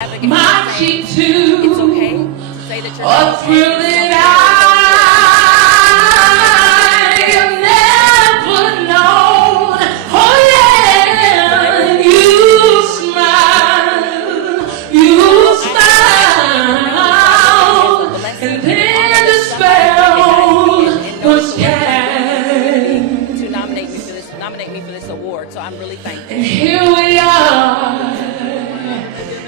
My cheek too. It's okay to say that you're not through that I have never known. Oh yeah, you smile, and then the spell was cast. To nominate me for this award. So I'm really thankful. And here we are.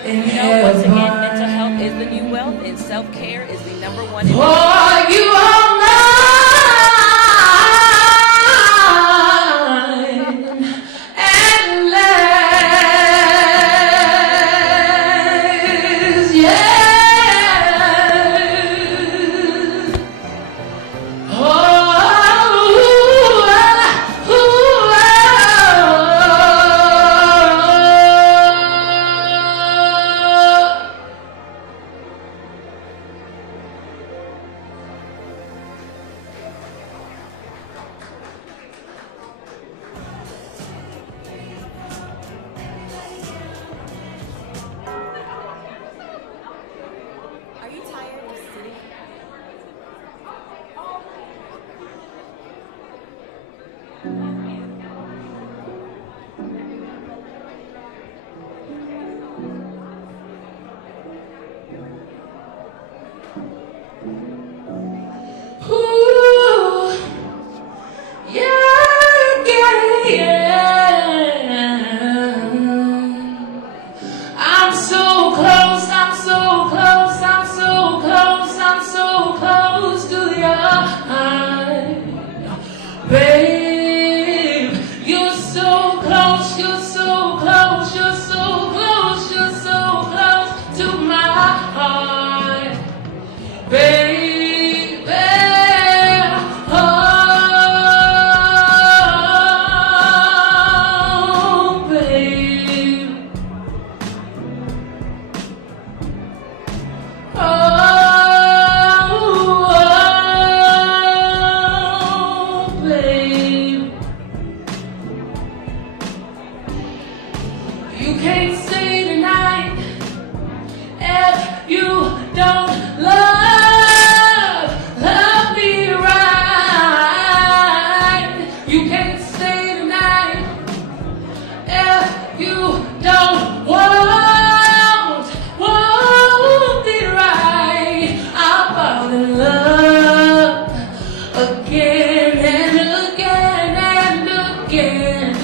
Once again, mental health is the new wealth, and self-care is the number one. For you are mine at last, yes. Are you tired of sitting? Ooh, yeah, yeah, yeah. I'm so close, I'm so close, I'm so close, I'm so close to your heart. Babe, you're so close, you're so close, you're so close, you're so close to my heart. Baby, oh, babe, oh, babe, you can't stay tonight if you don't love me right. You can't stay tonight if you don't want me right. I fall in love again and again and again.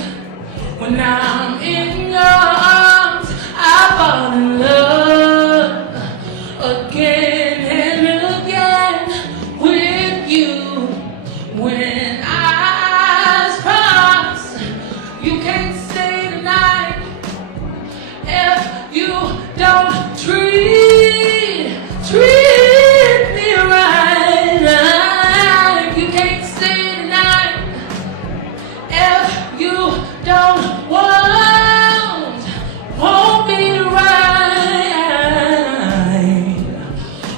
When I'm in your arms, I fall in love again and again with you. When eyes cross, you can't stay tonight if you don't treat me right. You can't stay tonight if you don't want me right.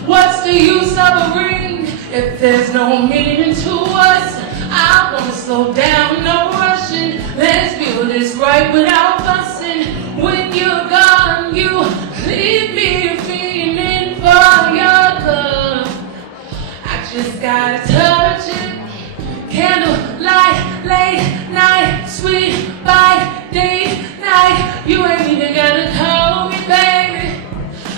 What's the use of a ring if there's no meaning to us? I wanna slow down, no rushing. Let's build this right without fussing. When you're gone, you leave me feeling for your love. I just gotta touch it. Candlelight, late night, sweet by date night. You ain't even gotta call me, baby.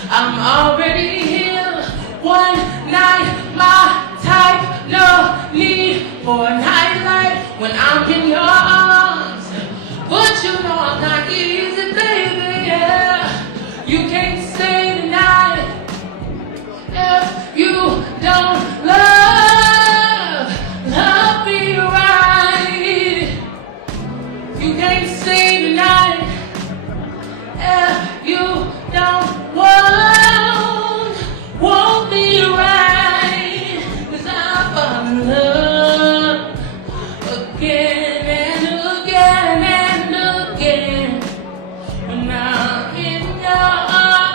I'm already here. One night, my type. No need for a nightlight when I'm in your arms. But you know I'm not easy, baby. Yeah. You can't stay tonight if you don't love me right. You can't stay tonight if you don't want me right. 'Cause I fall in love again and again and again when I'm in your arms.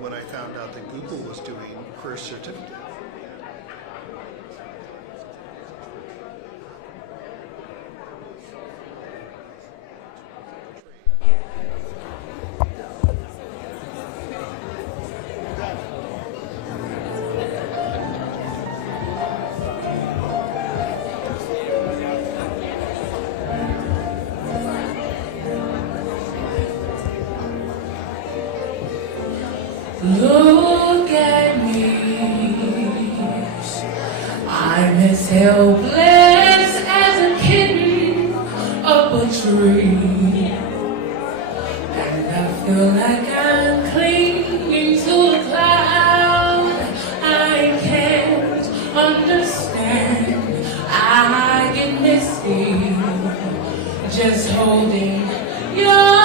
When I found out that Google was doing first certificate. Look at me, I'm as helpless as a kitten up a tree, and I feel like I'm clinging to a cloud. I can't understand, I get misty just holding your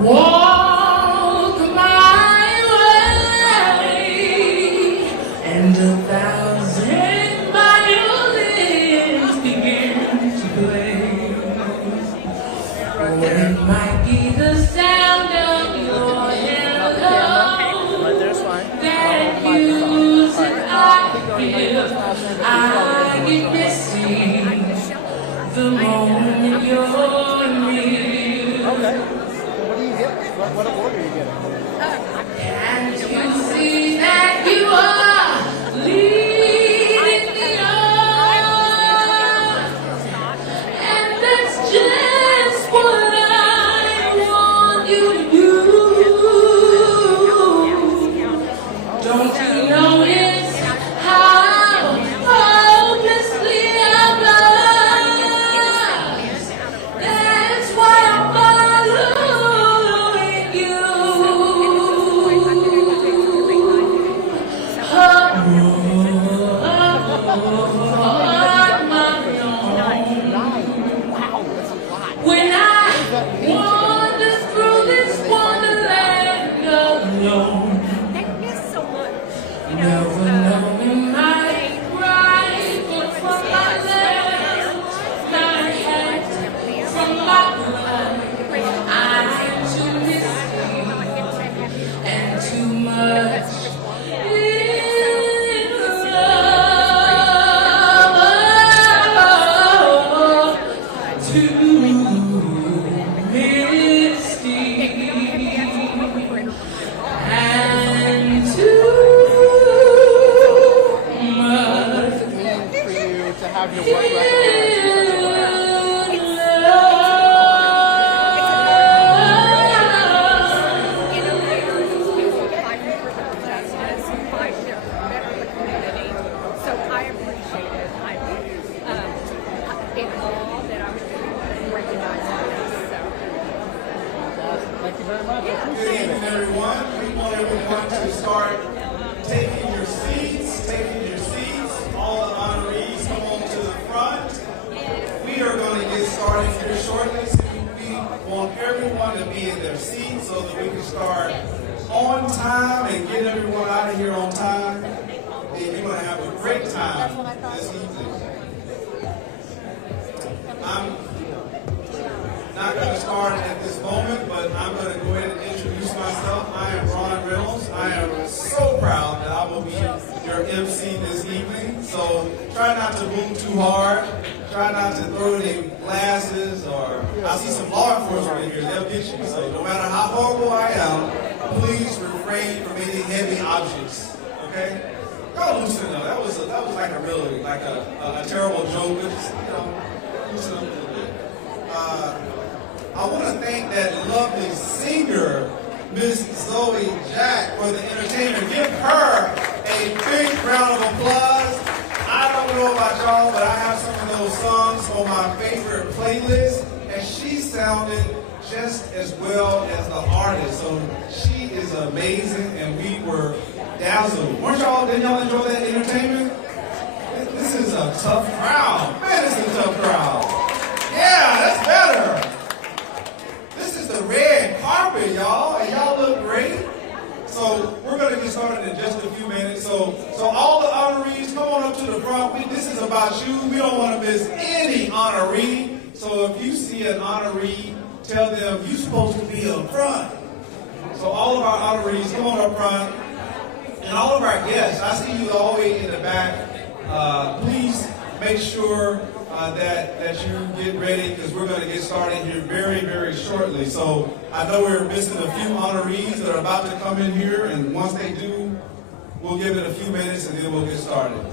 walk my way, and 1,000 violins begin to play. Oh, it might be the sound of your hello that music I feel. I get misty the moment you're near. What order are you getting? Can't you see that you are leading me on? And that's just what I want you to do. Don't you notice how hopelessly I'm lost? That's why I'm following you. When I wander through this wonderland alone, never knowing my right foot from my left, my hand from my blood. I'm too misty and too much in love, too misty and too much For you to have your work recognized in such a way. in So I appreciate it. In all that I was recognizing this. Thank you very much. I Good appreciate evening, it. everyone. We want everyone to start taking your seats. All the honorees, come on to the front. We are going to get started here shortly. So we want everyone to be in their seats so that we can start on time and get everyone out of here on time. And you're going to have a great time this evening. I'm not going to start at this moment, but I'm going to go ahead and introduce myself. I am Ron Reynolds. I am so proud that I will be your MC this evening. So try not to boom too hard. Try not to throw any glasses or I see some law enforcement in here. They'll get you. So no matter how horrible I am, please refrain from any heavy objects. Okay? Y'all loosen up. That was like a really like a terrible joke. Just, loosen up a little bit. I want to thank that lovely singer, Miss Zoe Jack, for the entertainment. Give her a big round of applause. I don't know about y'all, but I have some of those songs on my favorite playlist, and she sounded just as well as the artist. So she is amazing, and we were dazzled. Didn't y'all enjoy that entertainment? This is a tough crowd. Man, this is a tough crowd. Yeah, that's better. This is the red carpet, y'all, and y'all look great. So we're going to get started in just a few minutes. So all the honorees, come on up to the front. This is about you. We don't want to miss any honoree. So if you see an honoree, tell them you're supposed to be up front. So all of our honorees, come on up front. And all of our guests, I see you all the way in the back. Please make sure that you get ready, because we're going to get started here very, very shortly. So I know we're missing a few honorees that are about to come in here, and once they do, we'll give it a few minutes and then we'll get started.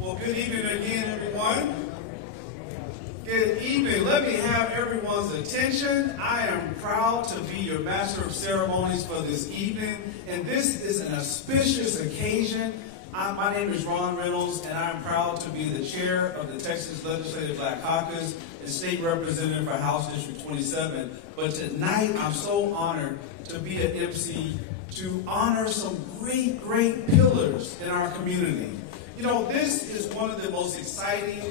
Well, good evening again, everyone. Good evening. Let me have everyone's attention. I am proud to be your Master of Ceremonies for this evening, and this is an auspicious occasion. My name is Ron Reynolds, and I'm proud to be the chair of the Texas Legislative Black Caucus and state representative for House District 27. But tonight, I'm so honored to be an MC to honor some great, great pillars in our community. You know, this is one of the most exciting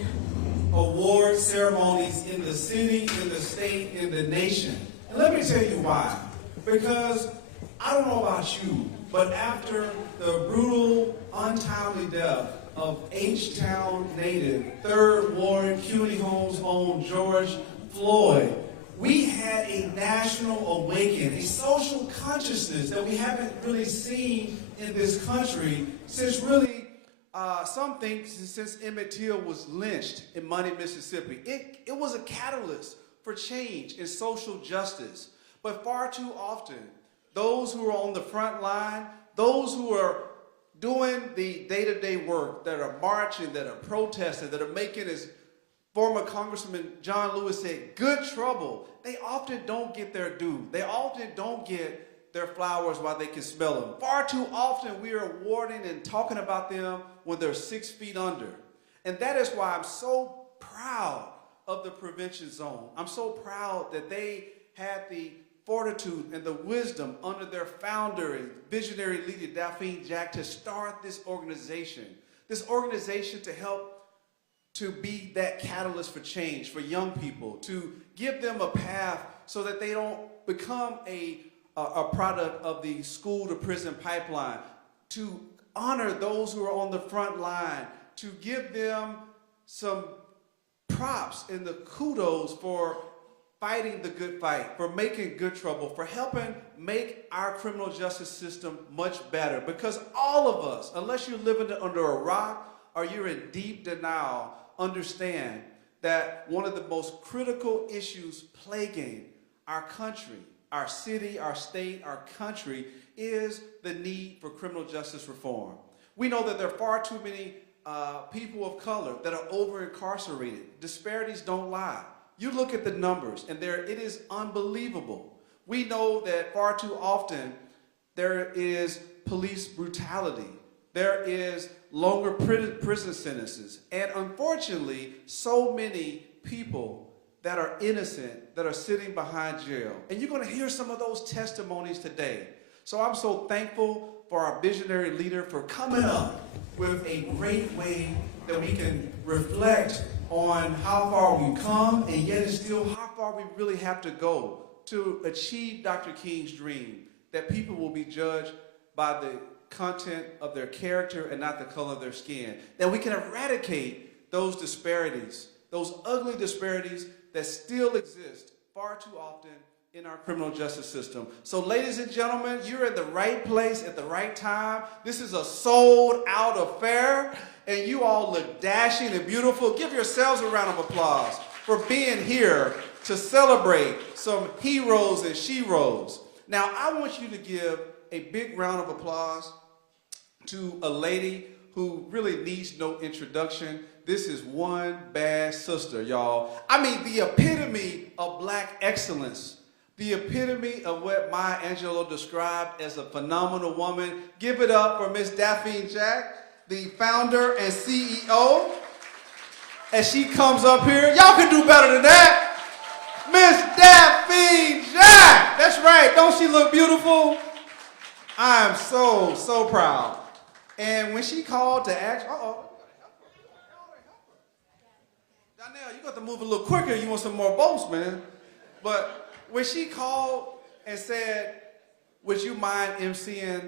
award ceremonies in the city, in the state, in the nation. And let me tell you why. Because I don't know about you, but after the brutal, untimely death of H-Town native, 3rd Ward, Cuney Homes own George Floyd, we had a national awakening, a social consciousness that we haven't really seen in this country since really some think since Emmett Till was lynched in Money, Mississippi. It was a catalyst for change in social justice. But far too often, those who are on the front line, those who are doing the day-to-day work, that are marching, that are protesting, that are making, as former Congressman John Lewis said, good trouble, they often don't get their due. They often don't get their flowers while they can smell them. Far too often we are awarding and talking about them when they're 6 feet under. And that is why I'm so proud of the prevention zone. I'm so proud that they had the fortitude and the wisdom under their founder and visionary leader, Daphne Jack, to start this organization to help to be that catalyst for change for young people, to give them a path so that they don't become a product of the school to prison pipeline, to honor those who are on the front line, to give them some props and the kudos for fighting the good fight, for making good trouble, for helping make our criminal justice system much better. Because all of us, unless you're living under a rock or you're in deep denial, understand that one of the most critical issues plaguing our country, our city, our state, our country, is the need for criminal justice reform. We know that there are far too many people of color that are over-incarcerated. Disparities don't lie. You look at the numbers, and it is unbelievable. We know that far too often there is police brutality. There is longer prison sentences. And unfortunately, so many people that are innocent that are sitting behind jail. And you're going to hear some of those testimonies today. So I'm so thankful for our visionary leader for coming up with a great way that we can reflect on how far we've come, and yet it's still how far we really have to go to achieve Dr. King's dream, that people will be judged by the content of their character and not the color of their skin. That we can eradicate those disparities, those ugly disparities that still exist far too often in our criminal justice system. So ladies and gentlemen, you're in the right place at the right time. This is a sold-out affair, and you all look dashing and beautiful. Give yourselves a round of applause for being here to celebrate some heroes and sheroes. Now, I want you to give a big round of applause to a lady who really needs no introduction. This is one bad sister, y'all. I mean, the epitome of black excellence. The epitome of what Maya Angelou described as a phenomenal woman. Give it up for Miss Daphne Jack, the founder and CEO. As she comes up here, y'all can do better than that. Miss Daphne Jack. That's right. Don't she look beautiful? I am so, so proud. And when she called to ask, Donnell, you got to move a little quicker. You want some more bolts, man. But when she called and said, would you mind emceeing?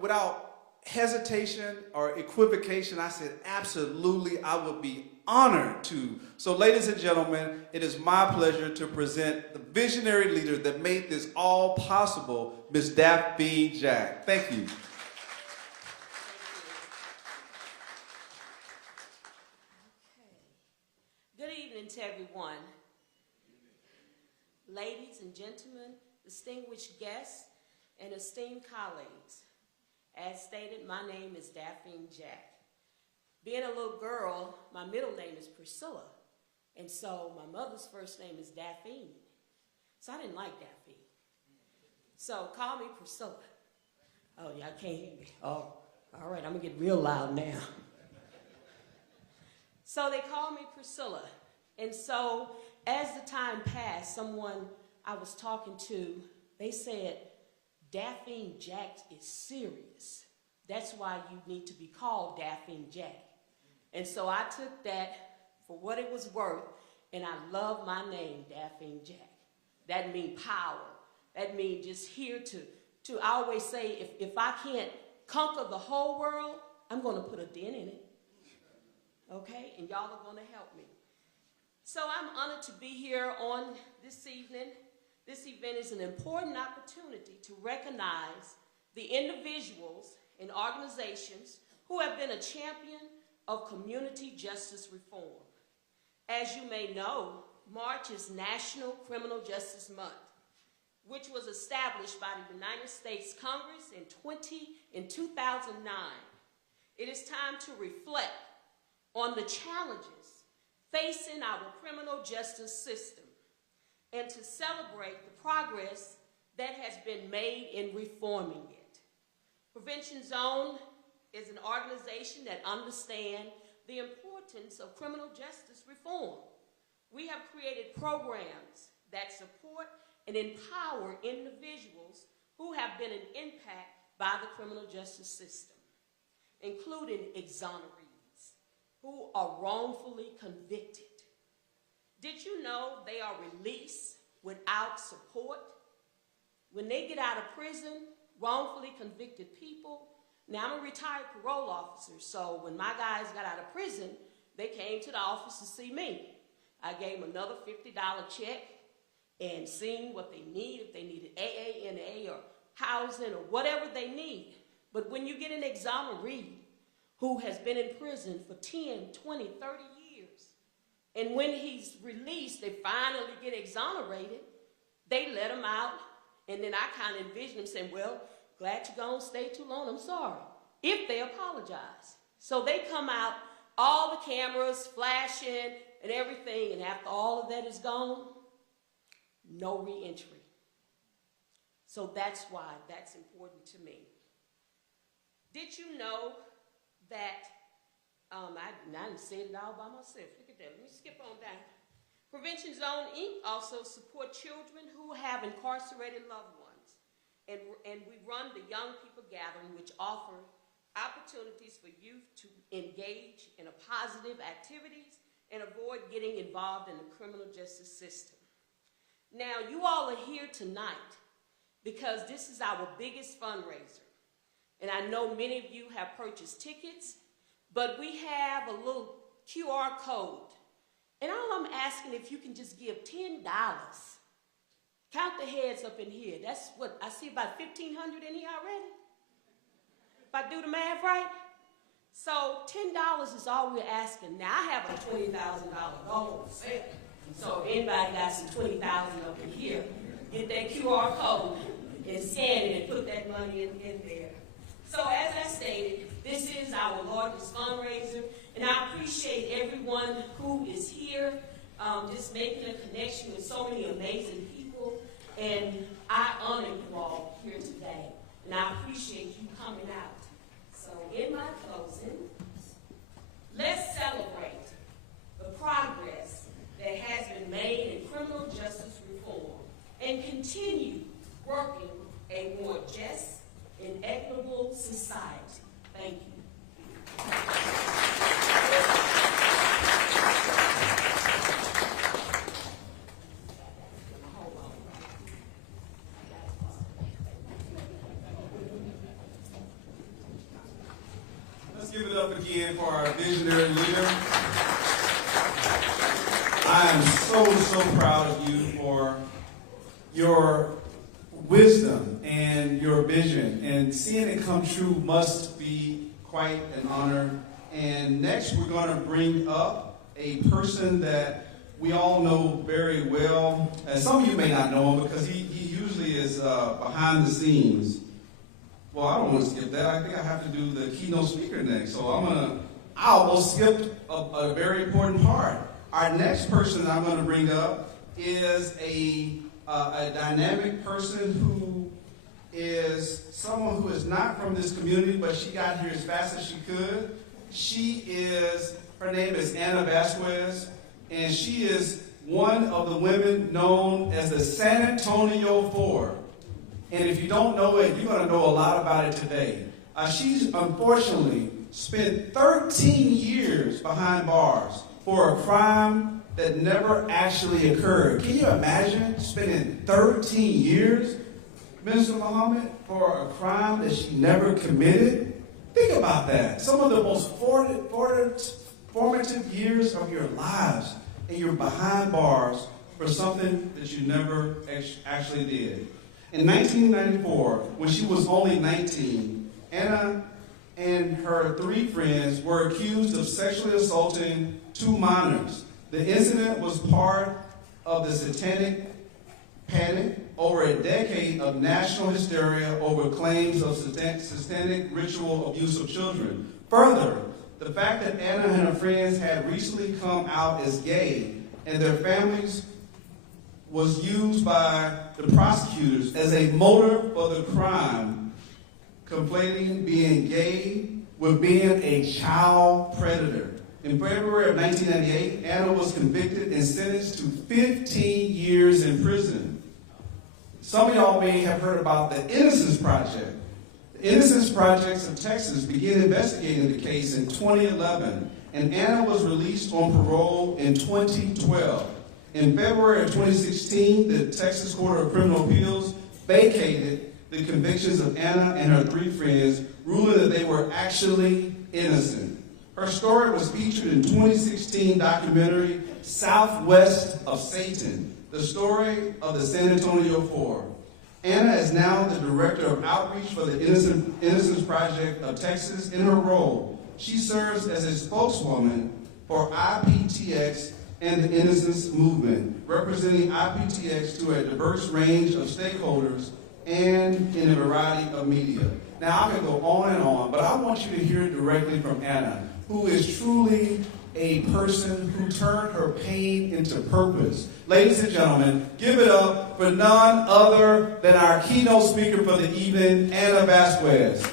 Without hesitation or equivocation, I said, absolutely, I would be honored to. So ladies and gentlemen, it is my pleasure to present the visionary leader that made this all possible, Ms. Daphne Jack. Thank you. Good evening to everyone. Ladies and gentlemen, distinguished guests, and esteemed colleagues. As stated, my name is Daphne Jack. Being a little girl, my middle name is Priscilla, and so my mother's first name is Daphne. So I didn't like Daphne. So call me Priscilla. Oh, y'all can't hear me. Oh, all right, I'm gonna get real loud now. So they called me Priscilla. And so as the time passed, someone I was talking to, they said, Daphne Jack is serious. That's why you need to be called Daphne Jack. And so I took that for what it was worth, and I love my name, Daphne Jack. That means power. That means just here to I always say, if I can't conquer the whole world, I'm gonna put a dent in it. Okay, and y'all are gonna help me. So I'm honored to be here on this evening. This event is an important opportunity to recognize the individuals and organizations who have been a champion of community justice reform. As you may know, March is National Criminal Justice Month, which was established by the United States Congress in 2009. It is time to reflect on the challenges facing our criminal justice system and to celebrate the progress that has been made in reforming it. Prevention Zone is an organization that understands the importance of criminal justice reform. We have created programs that support and empower individuals who have been an impact by the criminal justice system, including exonerees who are wrongfully convicted. Did you know they are released without support? When they get out of prison, wrongfully convicted people, now I'm a retired parole officer, so when my guys got out of prison, they came to the office to see me. I gave them another $50 check and seen what they need, if they needed AANA or housing or whatever they need. But when you get an exoneree who has been in prison for 10, 20, 30 years, and when he's released, they finally get exonerated, they let him out, and then I kind of envision them saying, well, glad you're gonna stay too long, I'm sorry, if they apologize. So they come out, all the cameras flashing and everything, and after all of that is gone, no re-entry. So that's why that's important to me. Did you know that, I didn't say it all by myself, look at that, let me skip on down. Prevention Zone Inc. also support children who have incarcerated loved ones. And we run the Young People Gathering, which offer opportunities for youth to engage in a positive activities and avoid getting involved in the criminal justice system. Now, you all are here tonight because this is our biggest fundraiser. And I know many of you have purchased tickets, but we have a little QR code. And all I'm asking, if you can just give $10. Count the heads up in here. That's what, I see about 1,500 in here already. If I do the math right. So $10 is all we're asking. Now I have a $20,000 goal. So if anybody got some $20,000 up in here, get that QR code and scan it and put that money in there. So as I stated, this is our largest fundraiser, and I appreciate everyone who is here, just making a connection with so many amazing people, and I honor you all here today, and I appreciate you coming out. So in my closing, let's celebrate the progress that has been made in criminal justice reform and continue working a more just and equitable society. Thank you. give it up again for our visionary leader. I am so proud of you for your wisdom and your vision, and seeing it come true must be quite an honor. And next we're going to bring up a person that we all know very well. And some of you may not know him because he usually is behind the scenes. Well, I don't want to skip that. I think I have to do the keynote speaker next. So I almost skipped a very important part. Our next person I'm going to bring up is a dynamic person who is someone who is not from this community, but she got here as fast as she could. Her name is Ana Vasquez, and she is one of the women known as the San Antonio Four. And if you don't know it, you're going to know a lot about it today. She's unfortunately spent 13 years behind bars for a crime that never actually occurred. Can you imagine spending 13 years, Minister Muhammad, for a crime that she never committed? Think about that. Some of the most formative years of your lives, and you're behind bars for something that you never actually did. In 1994, when she was only 19, Ana and her 3 friends were accused of sexually assaulting 2 minors. The incident was part of the satanic panic over a decade of national hysteria over claims of satanic ritual abuse of children. Further, the fact that Ana and her friends had recently come out as gay and their families was used by the prosecutors as a motive for the crime, conflating being gay with being a child predator. In February of 1998, Ana was convicted and sentenced to 15 years in prison. Some of y'all may have heard about the Innocence Project. The Innocence Projects of Texas began investigating the case in 2011, and Ana was released on parole in 2012. In February of 2016, the Texas Court of Criminal Appeals vacated the convictions of Ana and her 3 friends, ruling that they were actually innocent. Her story was featured in 2016 documentary Southwest of Satan, the story of the San Antonio Four. Ana is now the director of outreach for the Innocence Project of Texas. In her role, she serves as a spokeswoman for IPTX and the Innocence Movement, representing IPTX to a diverse range of stakeholders and in a variety of media. Now, I can go on and on, but I want you to hear directly from Ana, who is truly a person who turned her pain into purpose. Ladies and gentlemen, give it up for none other than our keynote speaker for the evening, Ana Vasquez.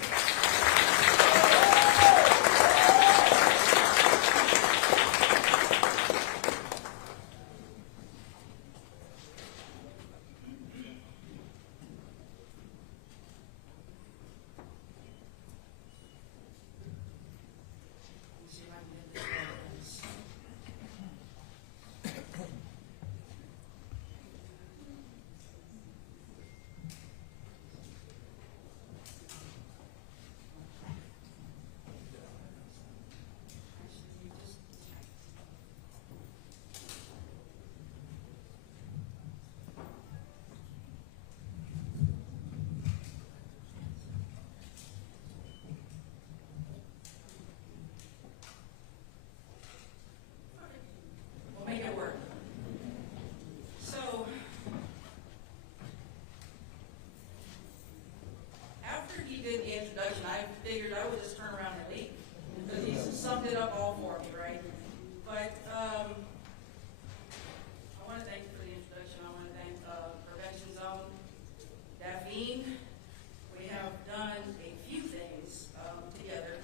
I figured I would just turn around and leave because he summed it up all for me, right? But I want to thank you for the introduction. I want to thank Prevention Zone, Daphne. We have done a few things together.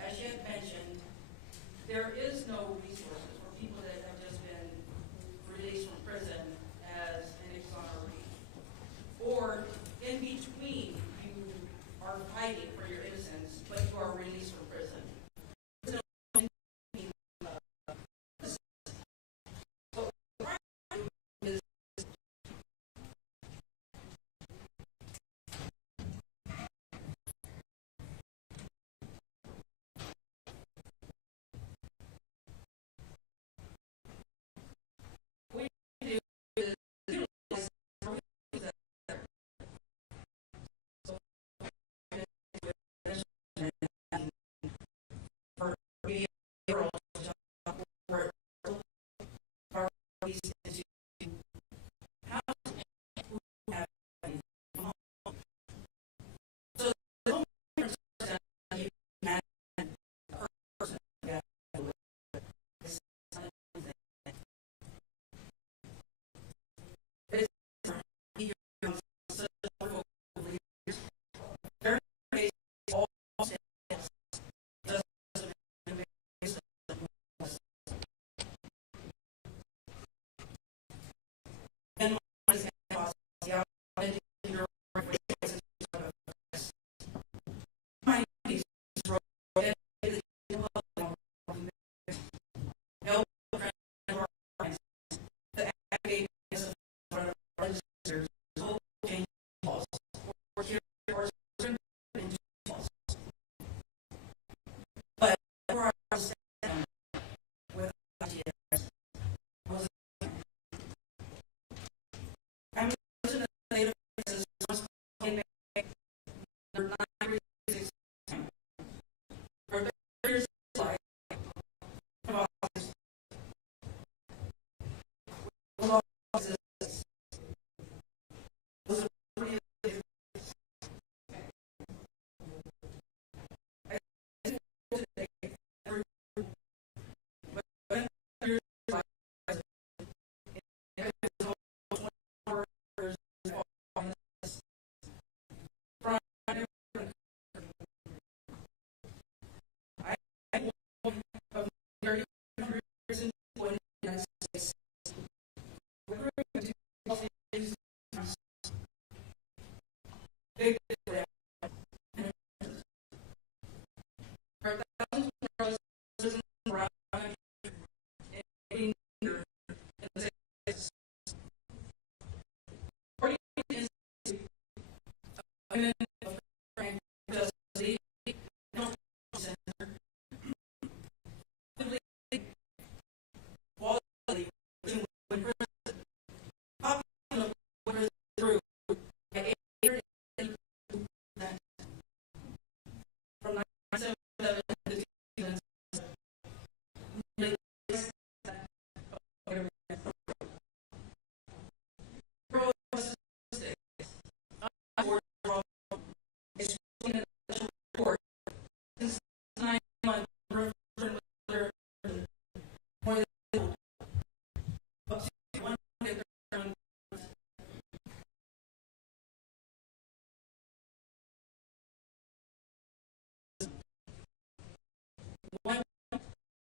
As you had mentioned, there is no resources for people that have just been released from prison as an exoneree, or in between you are fighting for your innocence, but you are released from prison.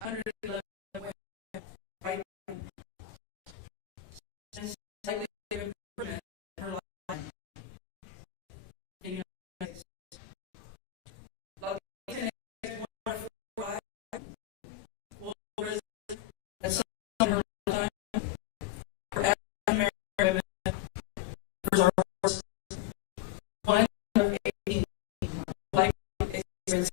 111 women, right? Since slightly improvement in her life in the United States. At some of her time, for African American women, one of 18 black experience.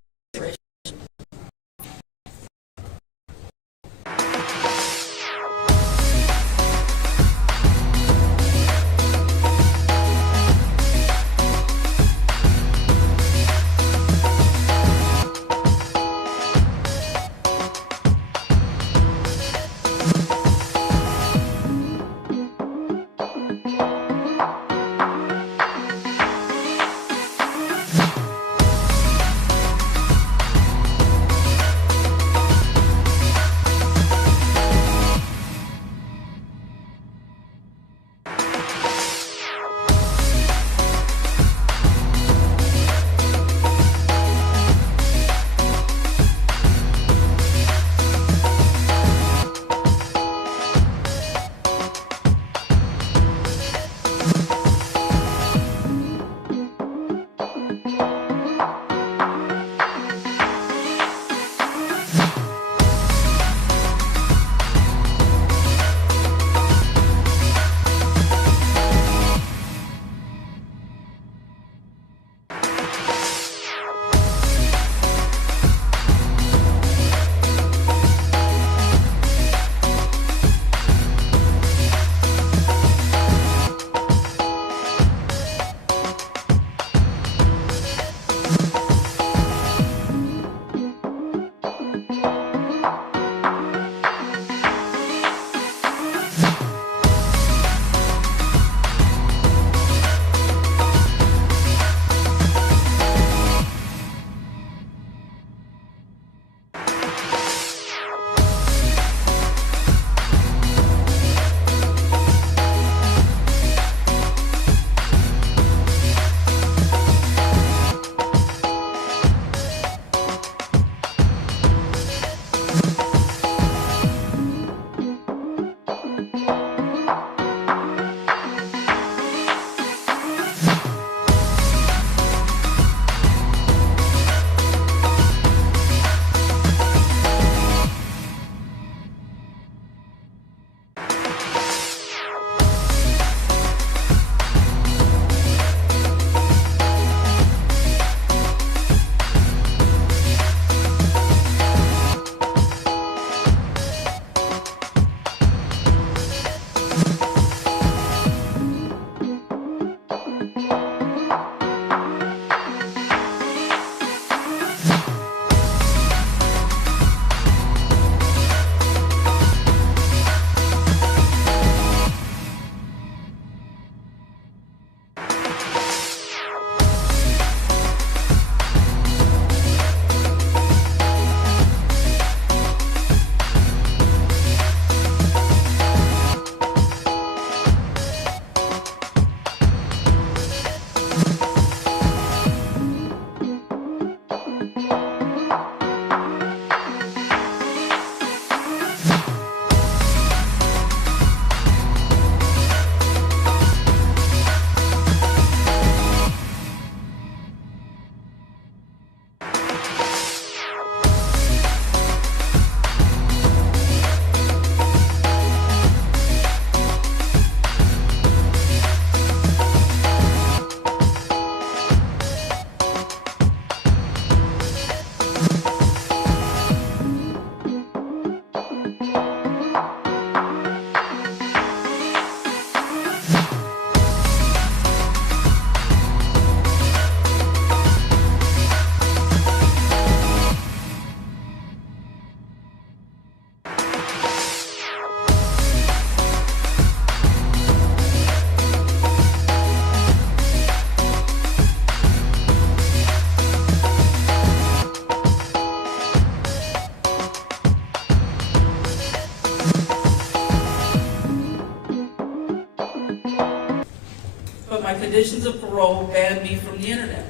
my conditions of parole banned me from the internet.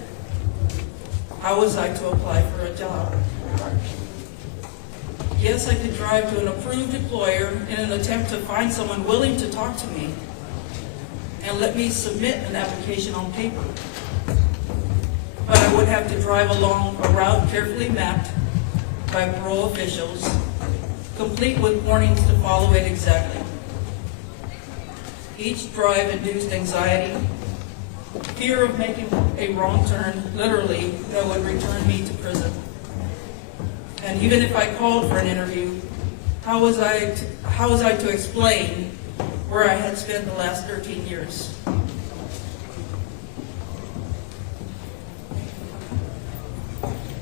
How was I to apply for a job? Yes, I could drive to an approved employer in an attempt to find someone willing to talk to me and let me submit an application on paper. But I would have to drive along a route carefully mapped by parole officials, complete with warnings to follow it exactly. Each drive induced anxiety, fear of making a wrong turn, literally, that would return me to prison. And even if I called for an interview, how was I to explain where I had spent the last 13 years?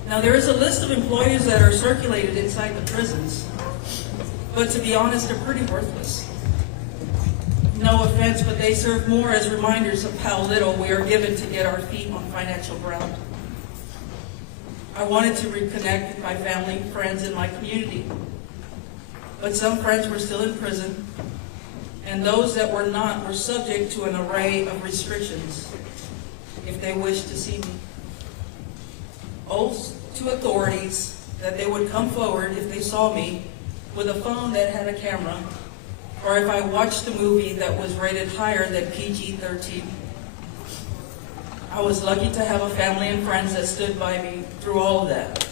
Now, there is a list of employers that are circulated inside the prisons, but to be honest, they're pretty worthless. No offense, but they serve more as reminders of how little we are given to get our feet on financial ground. I wanted to reconnect with my family, friends, and my community, but some friends were still in prison, and those that were not were subject to an array of restrictions if they wished to see me. Oaths to authorities that they would come forward if they saw me with a phone that had a camera, or if I watched a movie that was rated higher than PG-13. I was lucky to have a family and friends that stood by me through all of that.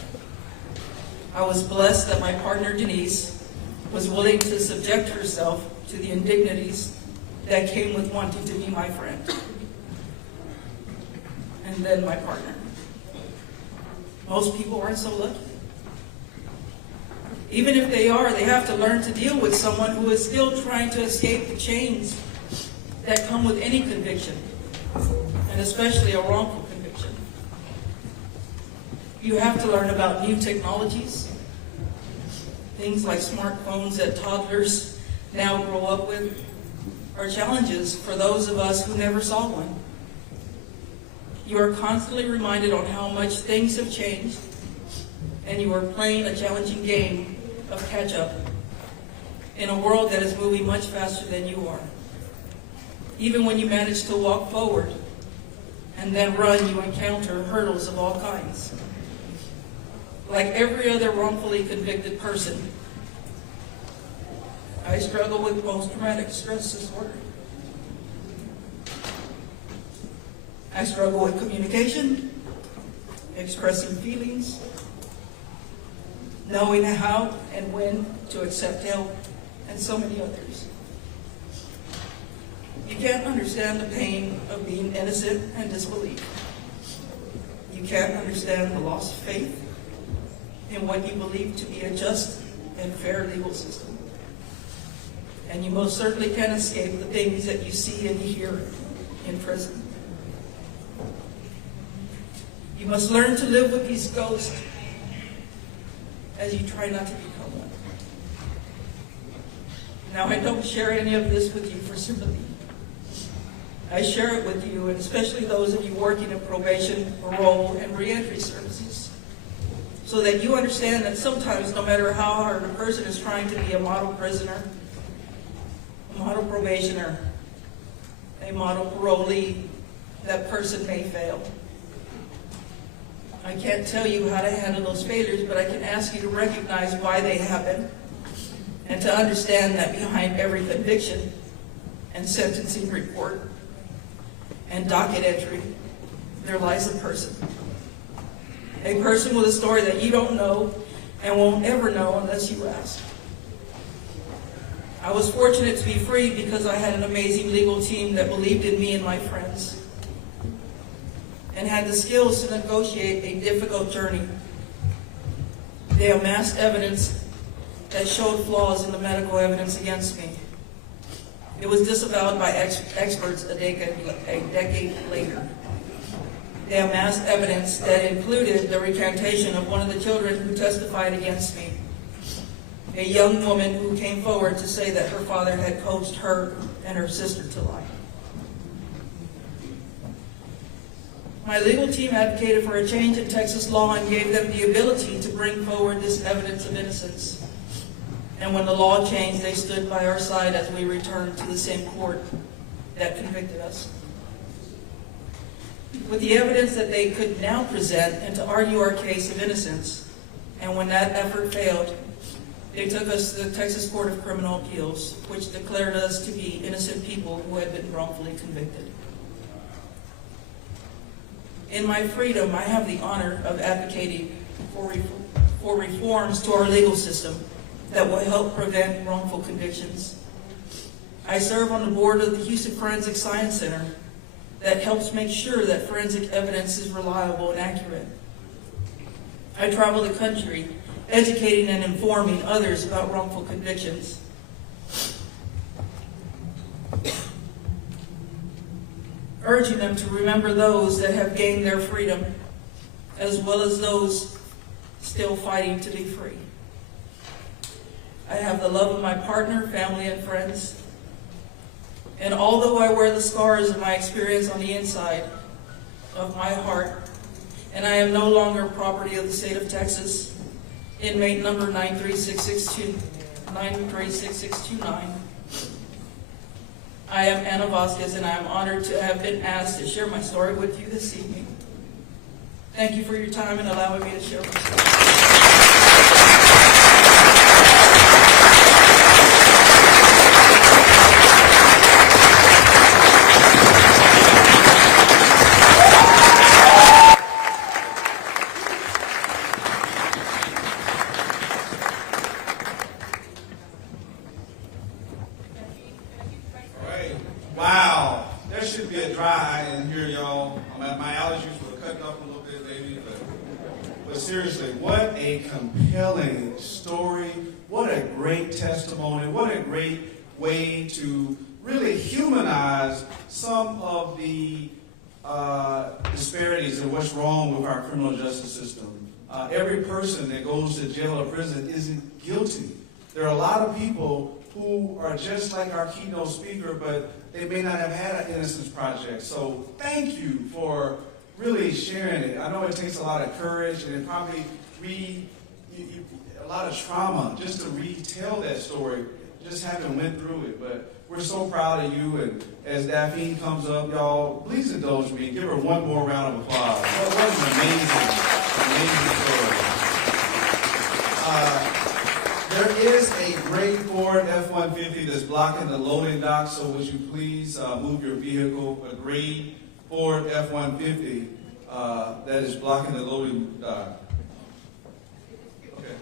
I was blessed that my partner Denise was willing to subject herself to the indignities that came with wanting to be my friend, and then my partner. Most people aren't so lucky. Even if they are, they have to learn to deal with someone who is still trying to escape the chains that come with any conviction, and especially a wrongful conviction. You have to learn about new technologies, things like smartphones that toddlers now grow up with, are challenges for those of us who never saw one. You are constantly reminded on how much things have changed, and you are playing a challenging game of catch-up in a world that is moving much faster than you are. Even when you manage to walk forward and then run, you encounter hurdles of all kinds. Like every other wrongfully convicted person, I struggle with post-traumatic stress disorder. I struggle with communication, expressing feelings, knowing how and when to accept help, and so many others. You can't understand the pain of being innocent and disbelieved. You can't understand the loss of faith in what you believe to be a just and fair legal system. And you most certainly can't escape the things that you see and hear in prison. You must learn to live with these ghosts as you try not to become one. Now, I don't share any of this with you for sympathy. I share it with you, and especially those of you working in probation, parole, and reentry services, so that you understand that sometimes, no matter how hard a person is trying to be a model prisoner, a model probationer, a model parolee, that person may fail. I can't tell you how to handle those failures, but I can ask you to recognize why they happen and to understand that behind every conviction and sentencing report and docket entry, there lies a person. A person with a story that you don't know and won't ever know unless you ask. I was fortunate to be free because I had an amazing legal team that believed in me and my friends and had the skills to negotiate a difficult journey. They amassed evidence that showed flaws in the medical evidence against me. It was disavowed by experts a decade later. They amassed evidence that included the recantation of one of the children who testified against me, a young woman who came forward to say that her father had coached her and her sister to lie. My legal team advocated for a change in Texas law and gave them the ability to bring forward this evidence of innocence. And when the law changed, they stood by our side as we returned to the same court that convicted us. With the evidence that they could now present and to argue our case of innocence, and when that effort failed, They took us to the Texas Court of Criminal Appeals, which declared us to be innocent people who had been wrongfully convicted. In my freedom, I have the honor of advocating for reforms to our legal system that will help prevent wrongful convictions. I serve on the board of the Houston Forensic Science Center that helps make sure that forensic evidence is reliable and accurate. I travel the country educating and informing others about wrongful convictions. Urging them to remember those that have gained their freedom, as well as those still fighting to be free. I have the love of my partner, family, and friends. And although I wear the scars of my experience on the inside of my heart, and I am no longer property of the state of Texas, inmate number 93669, I am Ana Vasquez, and I am honored to have been asked to share my story with you this evening. Thank you for your time and allowing me to share my story. Wow, there should be a dry eye in here, y'all. My allergies were cutting up a little bit, maybe, but seriously, what a compelling story. What a great testimony. What a great way to really humanize some of the disparities and what's wrong with our criminal justice system. Every person that goes to jail or prison isn't guilty. There are a lot of people who are just like our keynote speaker, but they may not have had an Innocence Project. So thank you for really sharing it. I know it takes a lot of courage and it probably a lot of trauma just to retell that story, just having went through it. But we're so proud of you. And as Daphne comes up, y'all, please indulge me. Give her one more round of applause. What an amazing, amazing story. There is a gray Ford F-150 that's blocking the loading dock, so would you please move your vehicle, a gray Ford F-150 that is blocking the loading dock. Okay.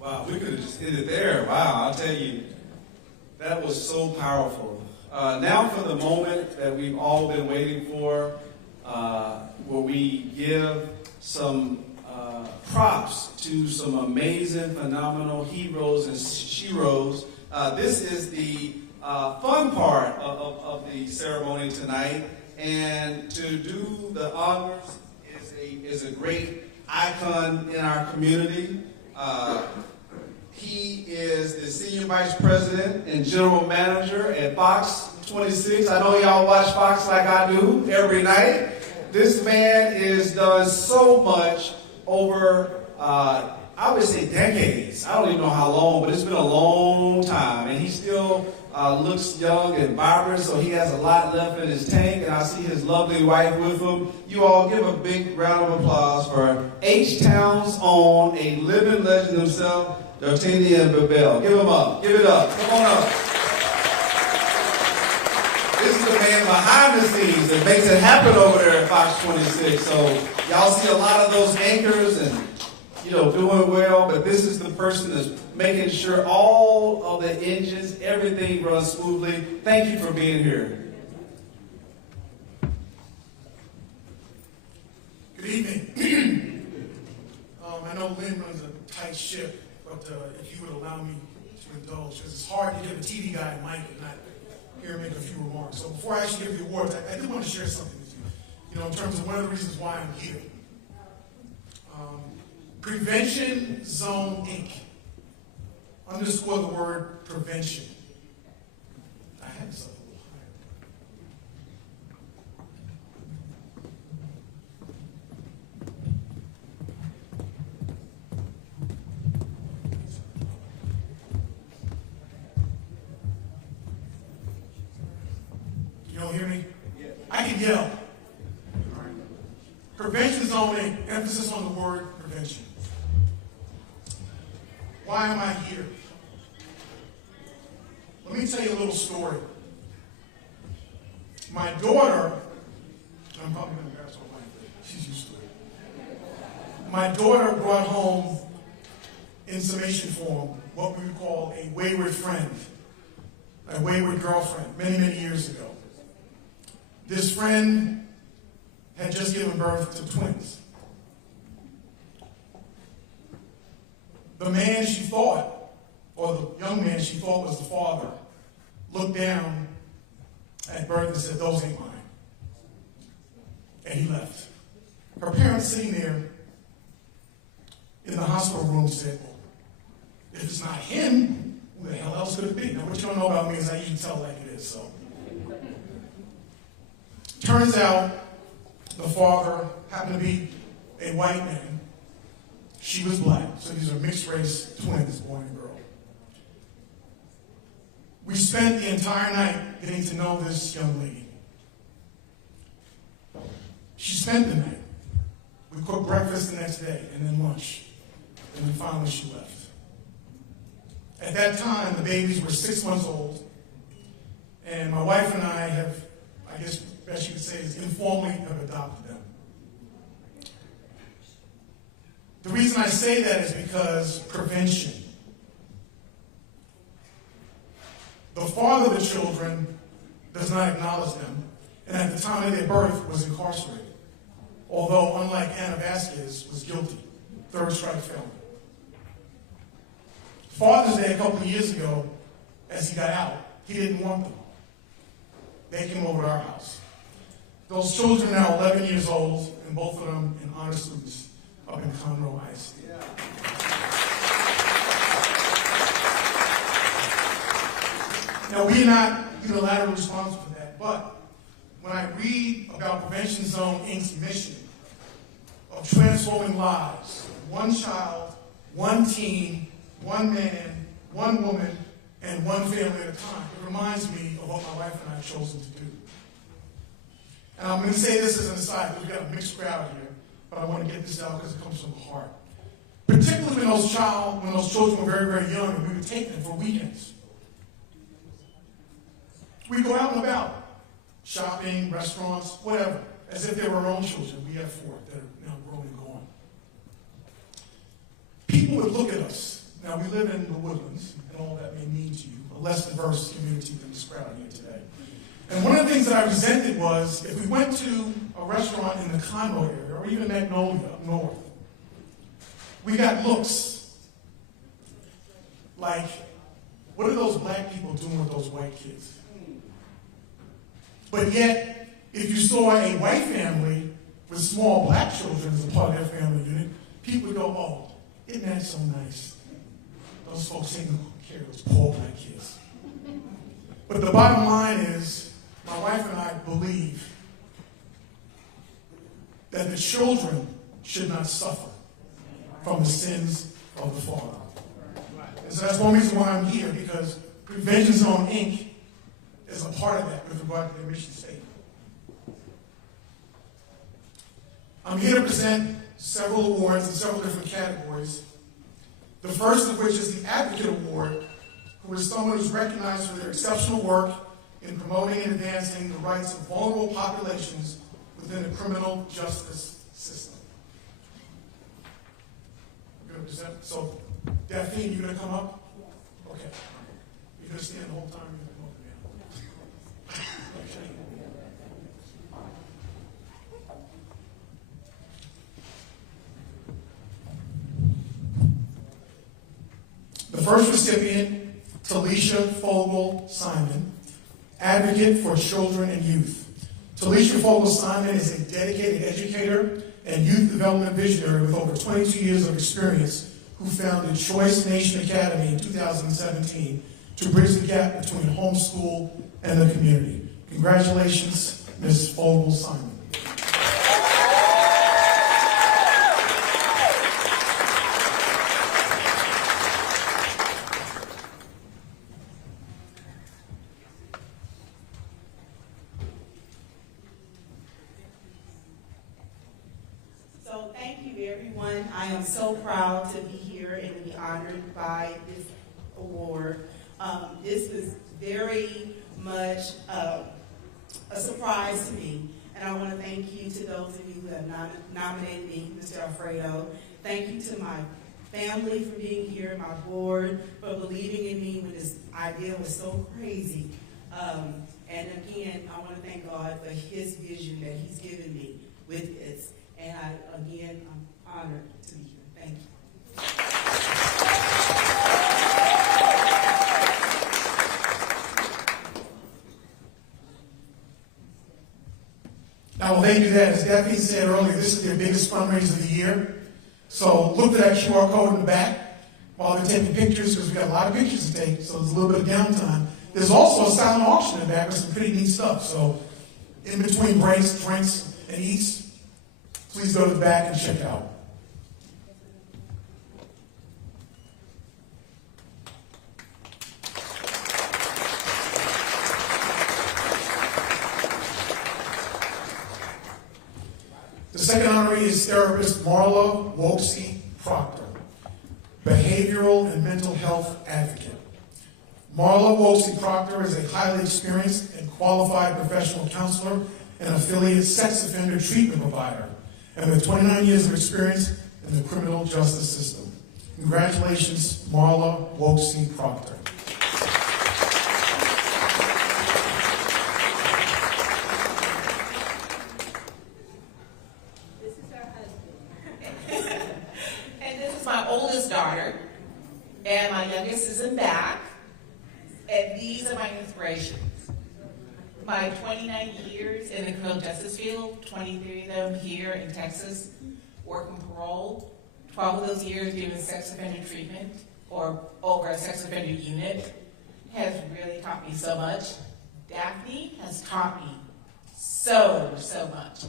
Wow, we could have just ended there. Wow, I'll tell you, that was so powerful. Now for the moment that we've all been waiting for, where we give some props to some amazing, phenomenal heroes and sheroes. This is the fun part of the ceremony tonight, and to do the honors is a great icon in our community. He is the Senior Vice President and General Manager at Fox 26. I know y'all watch Fox like I do every night. This man has done so much over, I would say decades. I don't even know how long, but it's been a long time. And he still looks young and vibrant, so he has a lot left in his tank. And I see his lovely wife with him. You all give a big round of applause for H-Town's own, a living legend himself, D'Artagnan Babel. Give him up. Give it up. Come on up. This is the man behind the scenes that makes it happen over there at Fox 26. So y'all see a lot of those anchors and, doing well, but this is the person that's making sure all of the engines, everything runs smoothly. Thank you for being here. Good evening. I know Lynn runs a tight ship, but if you would allow me to indulge, because it's hard to give a TV guy a mic and not hear him make a few remarks. So before I actually give the awards, I did want to share something with you, in terms of one of the reasons why I'm here. Prevention Zone, Inc. Underscore the word prevention. I had this up a little higher. You don't hear me? Yeah. I can yell. All right. Prevention Zone, Inc. Emphasis on the word prevention. Why am I here? Let me tell you a little story. My daughter, I'm probably going to embarrass my wife, but she's used to it. My daughter brought home, in summation form, what we would call a wayward friend, a wayward girlfriend, many, many years ago. This friend had just given birth to twins. The man she thought, or the young man she thought was the father, looked down at birth and said, "Those ain't mine." And he left. Her parents sitting there in the hospital room said, "Well, if it's not him, who the hell else could it be?" Now, what you don't know about me is I usually tell like it is, so. Turns out the father happened to be a white man. She was black, so these are mixed-race twins, boy and girl. We spent the entire night getting to know this young lady. She spent the night. We cooked breakfast the next day, and then lunch, and then finally she left. At that time, the babies were 6 months old, and my wife and I have, I guess best you could say, is informally have adopted them. The reason I say that is because prevention. The father of the children does not acknowledge them, and at the time of their birth was incarcerated. Although, unlike Anna Vasquez, was guilty, third strike felon. Father's Day a couple of years ago, as he got out, he didn't want them. They came over to our house. Those children are now 11 years old, and both of them in honor students up in Conroe ISD. Now, we're not unilaterally responsible for that, but when I read about Prevention Zone Inc.'s mission of transforming lives, one child, one teen, one man, one woman, and one family at a time, it reminds me of what my wife and I have chosen to do. And I'm going to say this as an aside, because we've got a mixed crowd here, but I want to get this out because it comes from the heart. Particularly when those children were very, very young, and we would take them for weekends. We go out and about, shopping, restaurants, whatever, as if they were our own children. We have 4 that are now grown and gone. People would look at us. Now, we live in the Woodlands, and all that may mean to you, a less diverse community than this crowd here today. And one of the things that I resented was if we went to a restaurant in the Conroe area, or even Magnolia up north, we got looks like, what are those black people doing with those white kids? But yet, if you saw a white family with small black children as a part of their family unit, people would go, oh, isn't that so nice? Those folks taking care of those poor black kids. But the bottom line is, my wife and I believe that the children should not suffer from the sins of the father. And so that's one reason why I'm here, because Prevention Zone, Inc. is a part of that with regard to their mission statement. I'm here to present several awards in several different categories. The first of which is the Advocate Award, who is someone who's recognized for their exceptional work in promoting and advancing the rights of vulnerable populations within the criminal justice system. I'm going to present. So, Daphne, you going to come up? Okay. You're going to stand the whole time? You're going to come up there. Okay. The first recipient, Talisha Fogel Simon, Advocate for Children and Youth. Talisha Fogel Simon is a dedicated educator and youth development visionary with over 22 years of experience who founded Choice Nation Academy in 2017 to bridge the gap between homeschool and the community. Congratulations, Ms. Fogel Simon. I am so proud to be here and to be honored by this award. This was very much a surprise to me, and I want to thank you to those of you who have nominated me, Mr. Alfredo. Thank you to my family for being here, my board for believing in me when this idea was so crazy. And again, I want to thank God for His vision that He's given me with this. And I'm honored to be here. Thank you. Now, while they do that, as Daphne said earlier, this is their biggest fundraiser of the year. So look for that QR code in the back while they're taking pictures, because we've got a lot of pictures to take, so there's a little bit of downtime. There's also a silent auction in the back with some pretty neat stuff. So in between breaks, drinks, and eats, please go to the back and check it out. The second honoree is therapist Marla Wallaace Proctor, behavioral and mental health advocate. Marla Wallaace Proctor is a highly experienced and qualified professional counselor and affiliate sex offender treatment provider, and with 29 years of experience in the criminal justice system. Congratulations, Marla Wallaace Proctor. This is our husband. And this is my oldest daughter, and my youngest is in back, and these are my inspirations. My 29 years in the criminal justice field, 23 of them here in Texas, working parole, 12 of those years doing sex offender treatment or over a sex offender unit, has really taught me so much. Daphne has taught me so much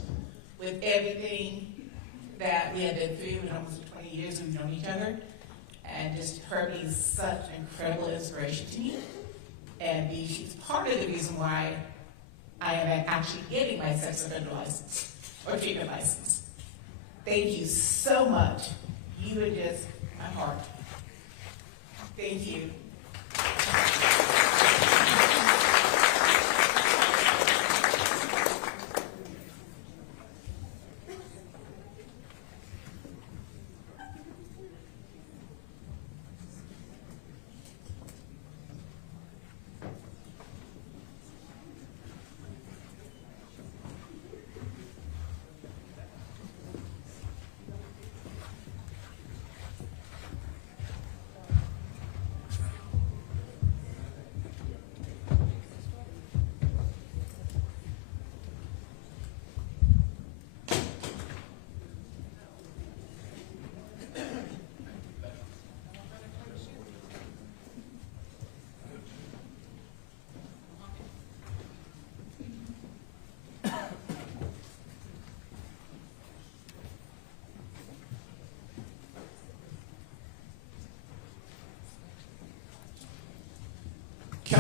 with everything that we have been through in almost 20 years we've known each other, and just her being such an incredible inspiration to me. And she's part of the reason why I am actually getting my sex offender license or treatment license. Thank you so much. You are just my heart. Thank you.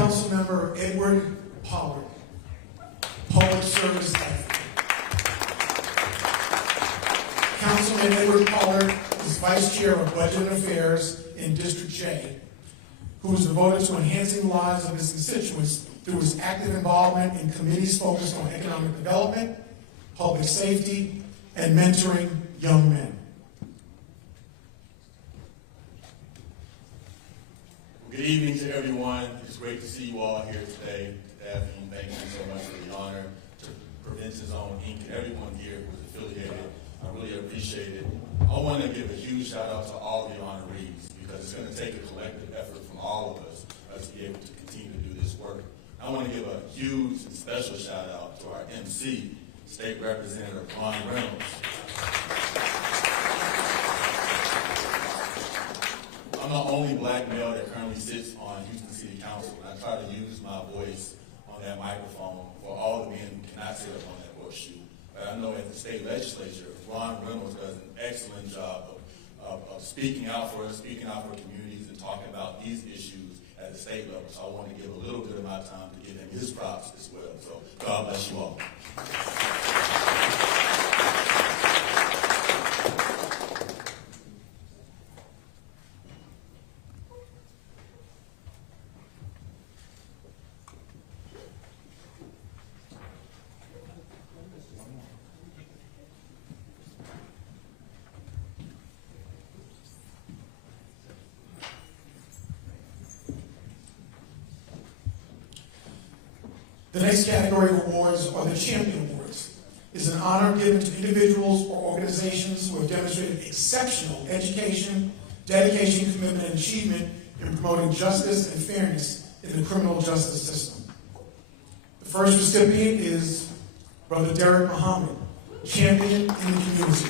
Councilmember Edward Pollard, Public Service Advocate. Councilman Edward Pollard is Vice Chair of Budget and Affairs in District J, who is devoted to enhancing the lives of his constituents through his active involvement in committees focused on economic development, public safety, and mentoring young men. Good evening to everyone. It's great to see you all here today. Daphne, thank you so much for the honor to Prevention Zone Inc. and everyone here who is affiliated. I really appreciate it. I want to give a huge shout out to all the honorees because it's going to take a collective effort from all of us to be able to continue to do this work. I want to give a huge and special shout out to our MC, State Representative Ron Reynolds. I'm the only black male that currently sits on Houston City Council, and I try to use my voice on that microphone for all the men who cannot sit up on that horseshoe. But I know at the state legislature, Ron Reynolds does an excellent job of speaking out for us, speaking out for communities, and talking about these issues at the state level. So I want to give a little bit of my time to give him his props as well. So God bless you all. The next category of awards are the Champion Awards. It's an honor given to individuals or organizations who have demonstrated exceptional education, dedication, commitment, and achievement in promoting justice and fairness in the criminal justice system. The first recipient is Brother Derek Muhammad, Champion in the Community.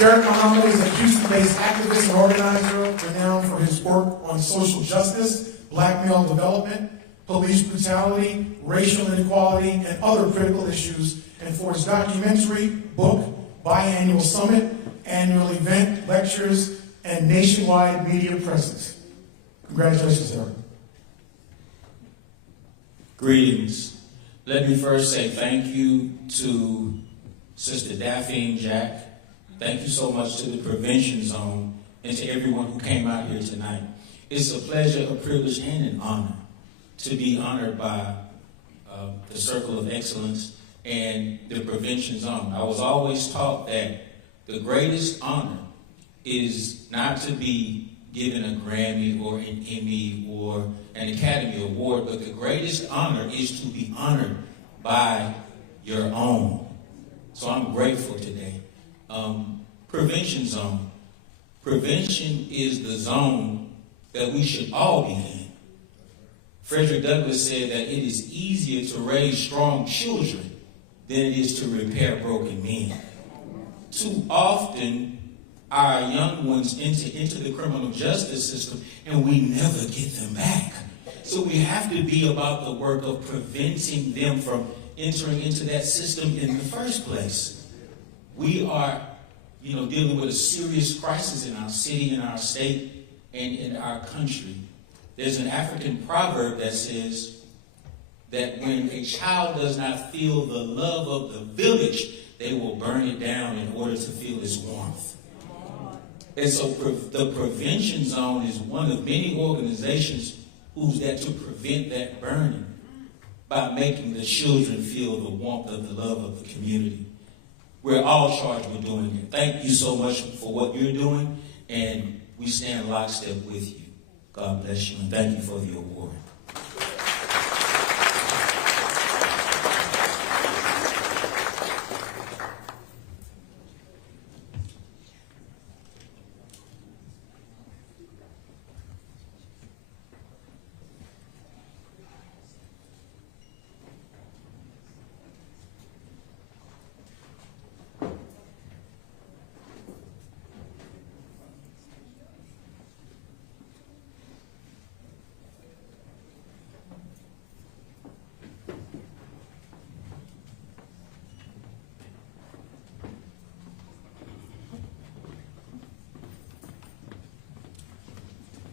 Derek Muhammad is a Houston-based activist and organizer renowned for his work on social justice, black male development, police brutality, racial inequality, and other critical issues, and for his documentary, book, biannual summit, annual event, lectures, and nationwide media presence. Congratulations, Eric. Greetings. Let me first say thank you to Sister Daphne Jack. Thank you so much to the Prevention Zone and to everyone who came out here tonight. It's a pleasure, a privilege, and an honor to be honored by the Circle of Excellence and the Prevention Zone. I was always taught that the greatest honor is not to be given a Grammy or an Emmy or an Academy Award, but the greatest honor is to be honored by your own. So I'm grateful today. Prevention Zone. Prevention is the zone that we should all be in. Frederick Douglass said that it is easier to raise strong children than it is to repair broken men. Too often, our young ones enter into the criminal justice system and we never get them back. So we have to be about the work of preventing them from entering into that system in the first place. We are, dealing with a serious crisis in our city, in our state, and in our country. There's an African proverb that says that when a child does not feel the love of the village, they will burn it down in order to feel its warmth. And so the Prevention Zone is one of many organizations who's there to prevent that burning by making the children feel the warmth of the love of the community. We're all charged with doing it. Thank you so much for what you're doing, and we stand lockstep with you. God bless you, and thank you for the award.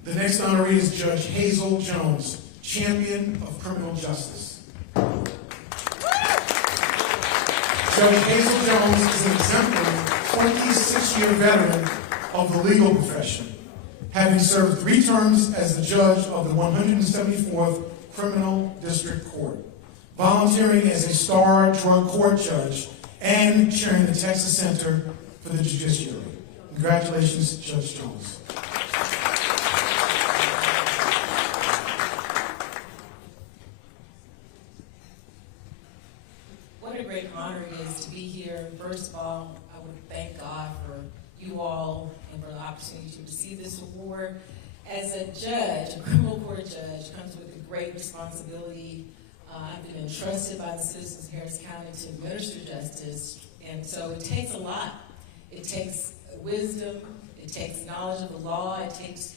The next honoree is Judge Hazel Jones, Champion of Criminal Justice. Judge Hazel Jones is an exemplary 26-year veteran of the legal profession, having served 3 terms as the judge of the 174th Criminal District Court, volunteering as a star drug court judge, and chairing the Texas Center for the Judiciary. Congratulations, Judge Jones. What a great honor it is to be here. First of all, I would thank God for you all and for the opportunity to receive this award. As a judge, a criminal court judge, comes with a great responsibility. I've been entrusted by the citizens of Harris County to administer justice, and so it takes a lot. It takes wisdom, it takes knowledge of the law, it takes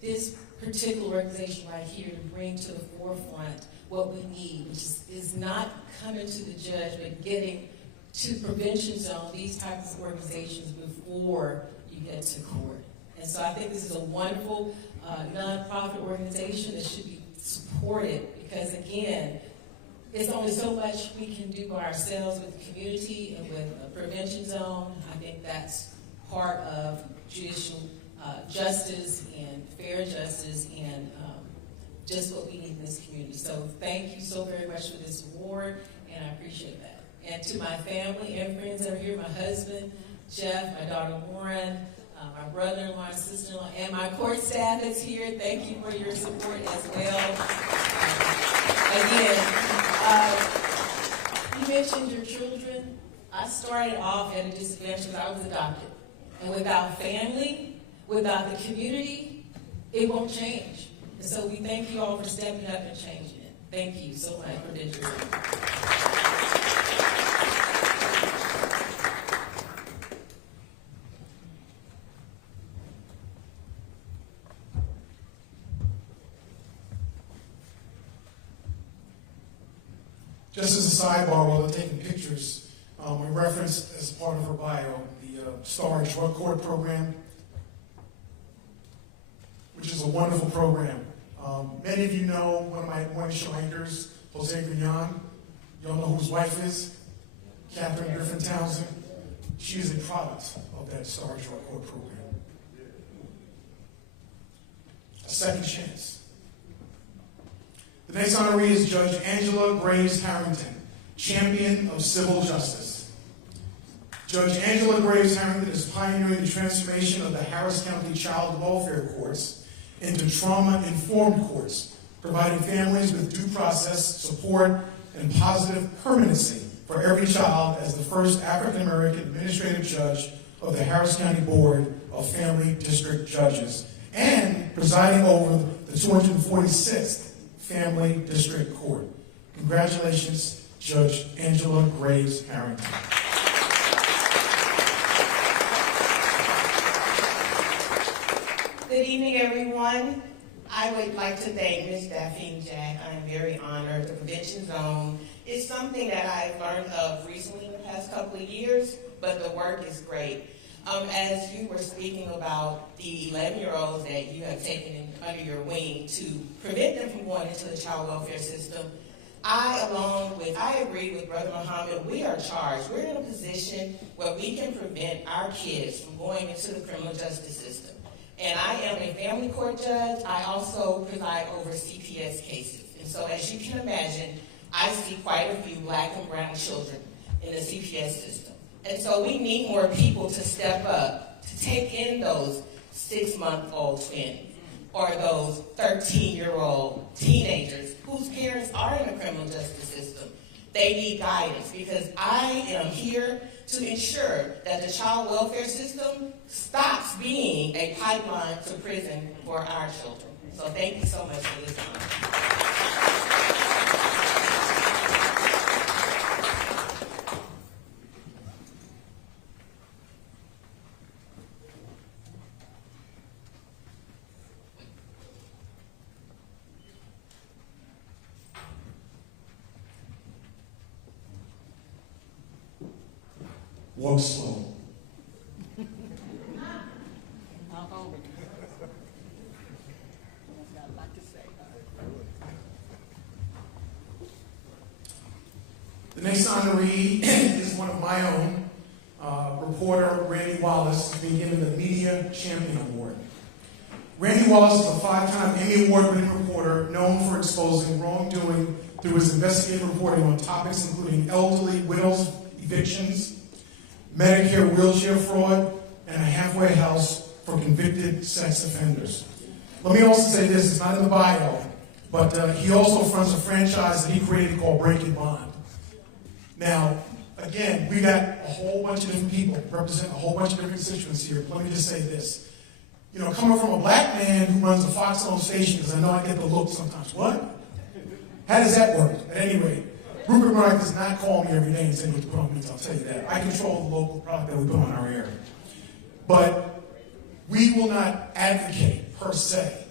this particular organization right here to bring to the forefront what we need, which is not coming to the judge, but getting to prevention zone, these types of organizations before you get to court. And so I think this is a wonderful nonprofit organization that should be supported because, again, it's only so much we can do by ourselves with the community and with a prevention zone. I think that's part of judicial justice and fair justice and just what we need in this community. So thank you so very much for this award, and I appreciate that. And to my family and friends that are here, my husband, Jeff, my daughter, Warren, my brother-in-law, my sister-in-law, and my court staff that's here, thank you for your support as well. Again, you mentioned your children. I started off at a disadvantage because I was adopted. And without family, without the community, it won't change. And so we thank you all for stepping up and changing it. Thank you so much for this. Just as a sidebar, while they're taking pictures, we referenced as part of her bio the STAR Drug Court program, which is a wonderful program. Many of you know one of my morning show anchors, Jose Grignon. Y'all know who his wife is? Catherine Griffin Townsend. She is a product of that STAR Drug Court program. A second chance. The next honoree is Judge Angela Graves Harrington, Champion of Civil Justice. Judge Angela Graves Harrington is pioneering the transformation of the Harris County Child Welfare Courts into trauma-informed courts, providing families with due process, support, and positive permanency for every child as the first African-American administrative judge of the Harris County Board of Family District Judges, and presiding over the 246th Family District Court. Congratulations, Judge Angela Graves Harrington. Good evening, everyone. I would like to thank Ms. Daphne Jack. I am very honored. The Prevention Zone is something that I've learned of recently in the past couple of years, but the work is great. As you were speaking about the 11-year-olds that you have taken under your wing to prevent them from going into the child welfare system, I agree with Brother Muhammad. We are charged. We're in a position where we can prevent our kids from going into the criminal justice system. And I am a family court judge. I also preside over CPS cases. And so as you can imagine, I see quite a few black and brown children in the CPS system. And so we need more people to step up to take in those 6-month-old twins or those 13-year-old teenagers whose parents are in the criminal justice system. They need guidance because I am here to ensure that the child welfare system stops being a pipeline to prison for our children. So thank you so much for this honor. Walk slow. next honoree is one of my own, reporter Randy Wallaace, being given the Media Champion Award. Randy Wallaace is a 5-time Emmy Award-winning reporter known for exposing wrongdoing through his investigative reporting on topics including elderly widows' evictions, Medicare wheelchair fraud, and a halfway house for convicted sex offenders. Let me also say this, it's not in the bio, but he also fronts a franchise that he created called Breaking Bond. Now, again, we got a whole bunch of different people representing a whole bunch of different constituents here. But let me just say this. You know, coming from a black man who runs a Fox-owned station, because I know I get the look sometimes. What? How does that work? At any rate, Rupert Murdoch does not call me every day and say what the program means, I'll tell you that. I control the local product that we put on our air. But we will not advocate, per se.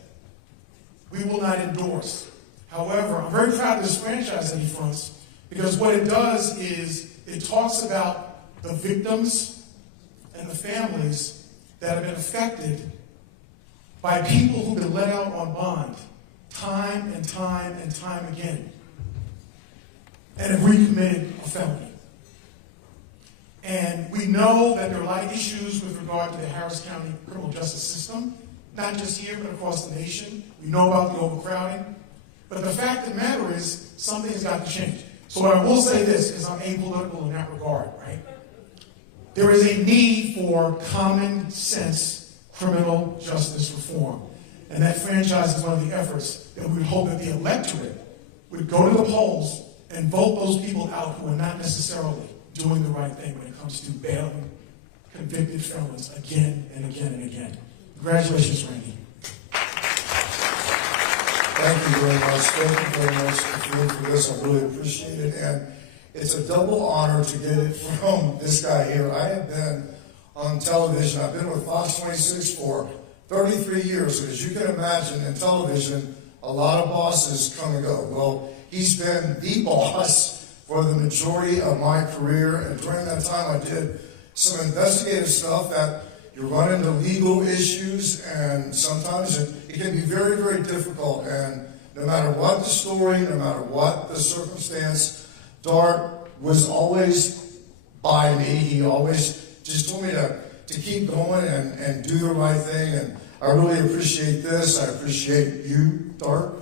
We will not endorse. However, I'm very proud of this franchise that he fronts, because what it does is it talks about the victims and the families that have been affected by people who've been let out on bond time and time and time again and have recommitted a felony. And we know that there are a lot of issues with regard to the Harris County criminal justice system, not just here, but across the nation. We know about the overcrowding. But the fact of the matter is, something has got to change. So what I will say this, because I'm apolitical in that regard, right? There is a need for common sense criminal justice reform. And that franchise is one of the efforts that we would hope that the electorate would go to the polls and vote those people out who are not necessarily doing the right thing when it comes to bailing convicted felons again and again and again. Congratulations, Randy. Thank you very much. Thank you very much for this. I really appreciate it. And it's a double honor to get it from this guy here. I have been on television. I've been with Fox 26 for 33 years. As you can imagine, in television, a lot of bosses come and go. Well, he's been the boss for the majority of my career. And during that time, I did some investigative stuff that you run into legal issues, and sometimes it can be very, very difficult. And no matter what the story, no matter what the circumstance, Dart was always by me. He always just told me to keep going and do the right thing. And I really appreciate this. I appreciate you, Dart.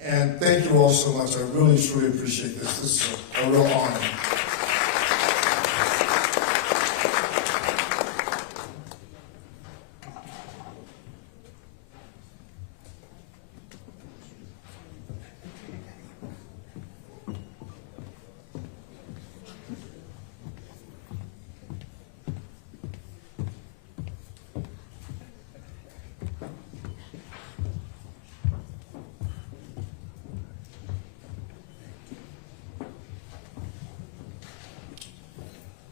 And thank you all so much. I really, truly appreciate this. This is a real honor.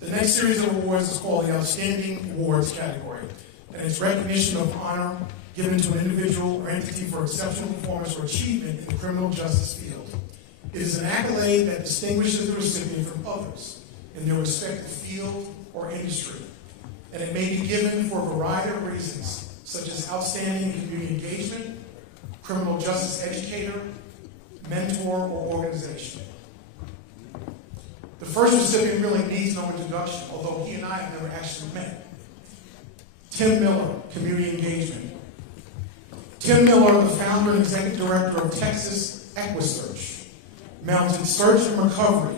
The next series of awards is called the Outstanding Awards category, and it's recognition of honor given to an individual or entity for exceptional performance or achievement in the criminal justice field. It is an accolade that distinguishes the recipient from others in their respective field or industry, and it may be given for a variety of reasons, such as outstanding community engagement, criminal justice educator, mentor, or organization. The first recipient really needs no introduction, although he and I have never actually met. Tim Miller, Community Engagement. Tim Miller, the founder and executive director of Texas EquiSearch, Mountain Search and Recovery,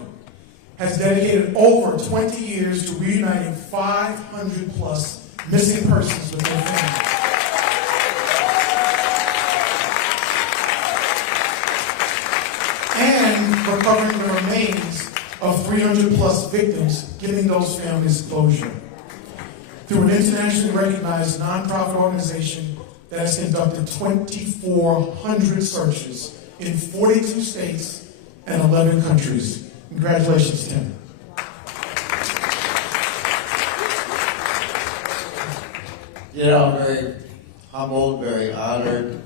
has dedicated over 20 years to reuniting 500 plus missing persons with their families. And recovering the remains of 300 plus victims, giving those families closure. Through an internationally recognized nonprofit organization that has conducted 2,400 searches in 42 states and 11 countries. Congratulations, Tim. You know, I'm very humbled, very honored.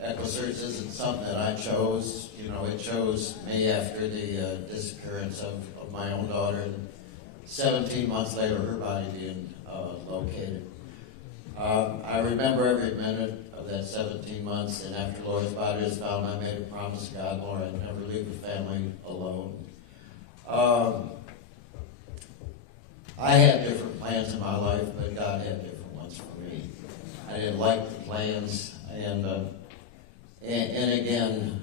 EquiSearch isn't something that I chose. You know, it chose me after the disappearance of my own daughter, and 17 months later, her body being located. I remember every minute of that 17 months, and after Laura's body was found, I made a promise to God, Laura, I'd never leave the family alone. I had different plans in my life, but God had different ones for me. I didn't like the plans, and again,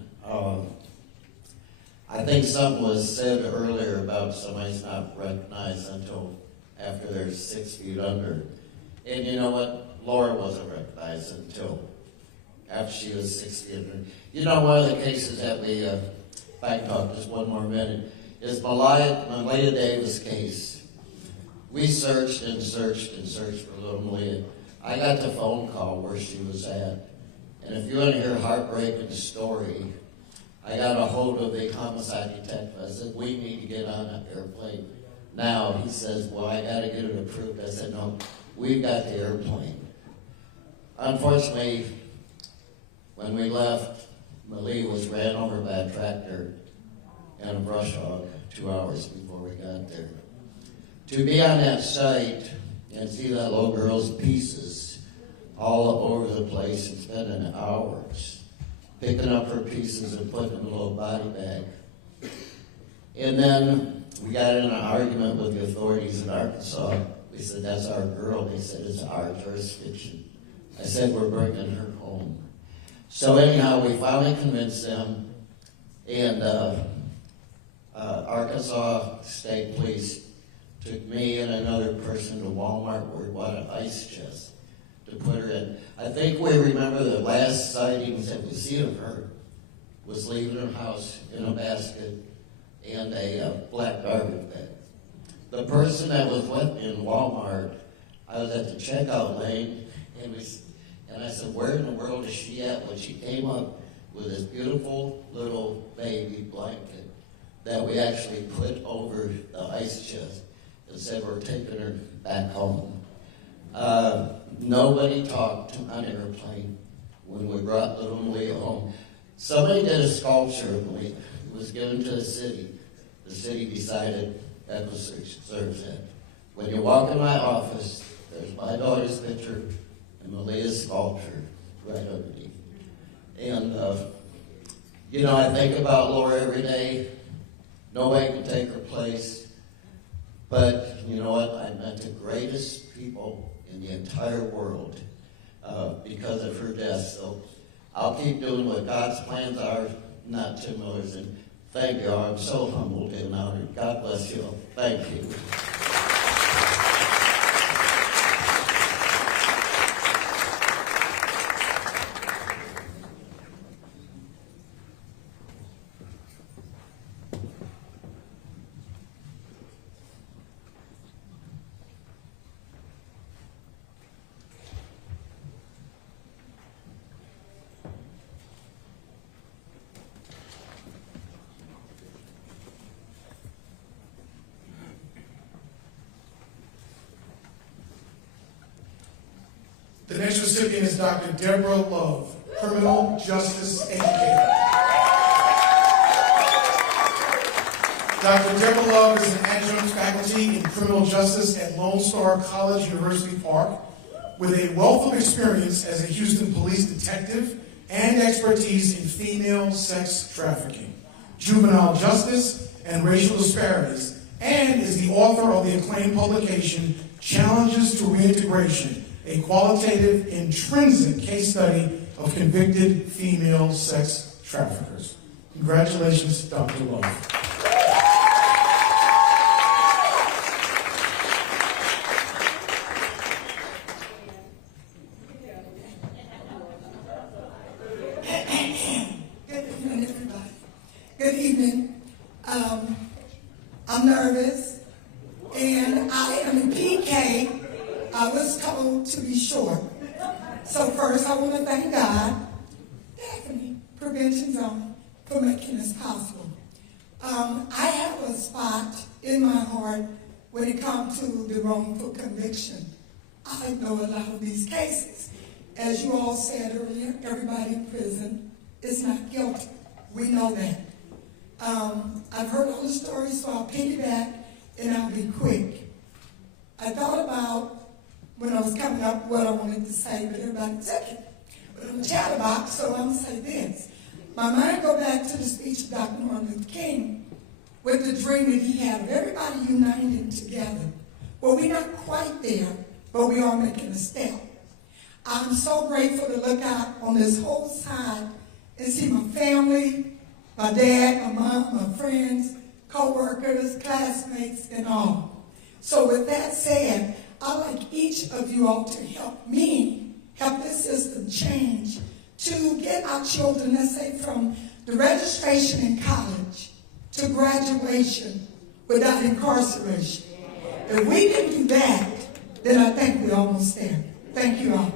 I think something was said earlier about somebody's not recognized until after they're 6 feet under. And you know what? Laura wasn't recognized until after she was 6 feet under. You know, one of the cases that we, if I can talk just one more minute, is Malia Davis' case. We searched and searched and searched for little Malia. I got the phone call where she was at. And if you want to hear a heartbreaking story, I got a hold of the homicide detective. I said, we need to get on an airplane now. He says, well, I got to get it approved. I said, no, we've got the airplane. Unfortunately, when we left, Malia was ran over by a tractor and a brush hog 2 hours before we got there. To be on that site and see that little girl's pieces all over the place and spending hours picking up her pieces and putting them in a little body bag. And then we got in an argument with the authorities in Arkansas. We said, that's our girl. They said, it's our jurisdiction. I said, we're bringing her home. So anyhow, we finally convinced them, and Arkansas State Police took me and another person to Walmart where we bought an ice chest to put her in. I think we remember the last sightings that we see of her was leaving her house in a basket and a black garbage bag. The person that was with me in Walmart, I was at the checkout lane, and I said, where in the world is she at? When she came up with this beautiful little baby blanket that we actually put over the ice chest and said we're taking her back home. Nobody talked on an airplane when we brought little Malia home. Somebody did a sculpture of Malia. It was given to the city. The city decided that was serves that. When you walk in my office, there's my daughter's picture and Malia's sculpture right underneath. And, you know, I think about Laura every day. Nobody can take her place. But you know what? I met the greatest people in the entire world because of her death. So I'll keep doing what God's plans are, not Tim Miller's. And thank you. I'm so humbled and honored. God bless you all. Thank you. The next recipient is Dr. Deborah Love, criminal justice educator. Dr. Deborah Love is an adjunct faculty in criminal justice at Lone Star College, University Park, with a wealth of experience as a Houston police detective and expertise in female sex trafficking, juvenile justice, and racial disparities, and is the author of the acclaimed publication, Challenges to Reintegration, a qualitative, intrinsic case study of convicted female sex traffickers. Congratulations, Dr. Love. Good evening, everybody. Good evening. I'm nervous, and I am in PK. I was told to be short. So first, I want to thank God, Daphne Prevention Zone, for making this possible. I have a spot in my heart when it comes to the wrongful conviction. I know a lot of these cases. As you all said earlier, everybody in prison is not guilty. We know that. I've heard all the stories, so I'll piggyback and I'll be quick. I thought about when I was coming up what I wanted to say, but everybody took it. But I'm a chatterbox, so I'm going to say this. My mind go back to the speech of Dr. Martin Luther King with the dream that he had of everybody uniting together Well, we're not quite there, but we are making a step. I'm so grateful to look out on this whole side and see my family, my dad, my mom, my friends, co-workers, classmates, and all. So with that said, I'd like each of you all to help me help this system change to get our children, let's say, from the registration in college to graduation without incarceration. If we can do that, then I think we're almost there. Thank you all.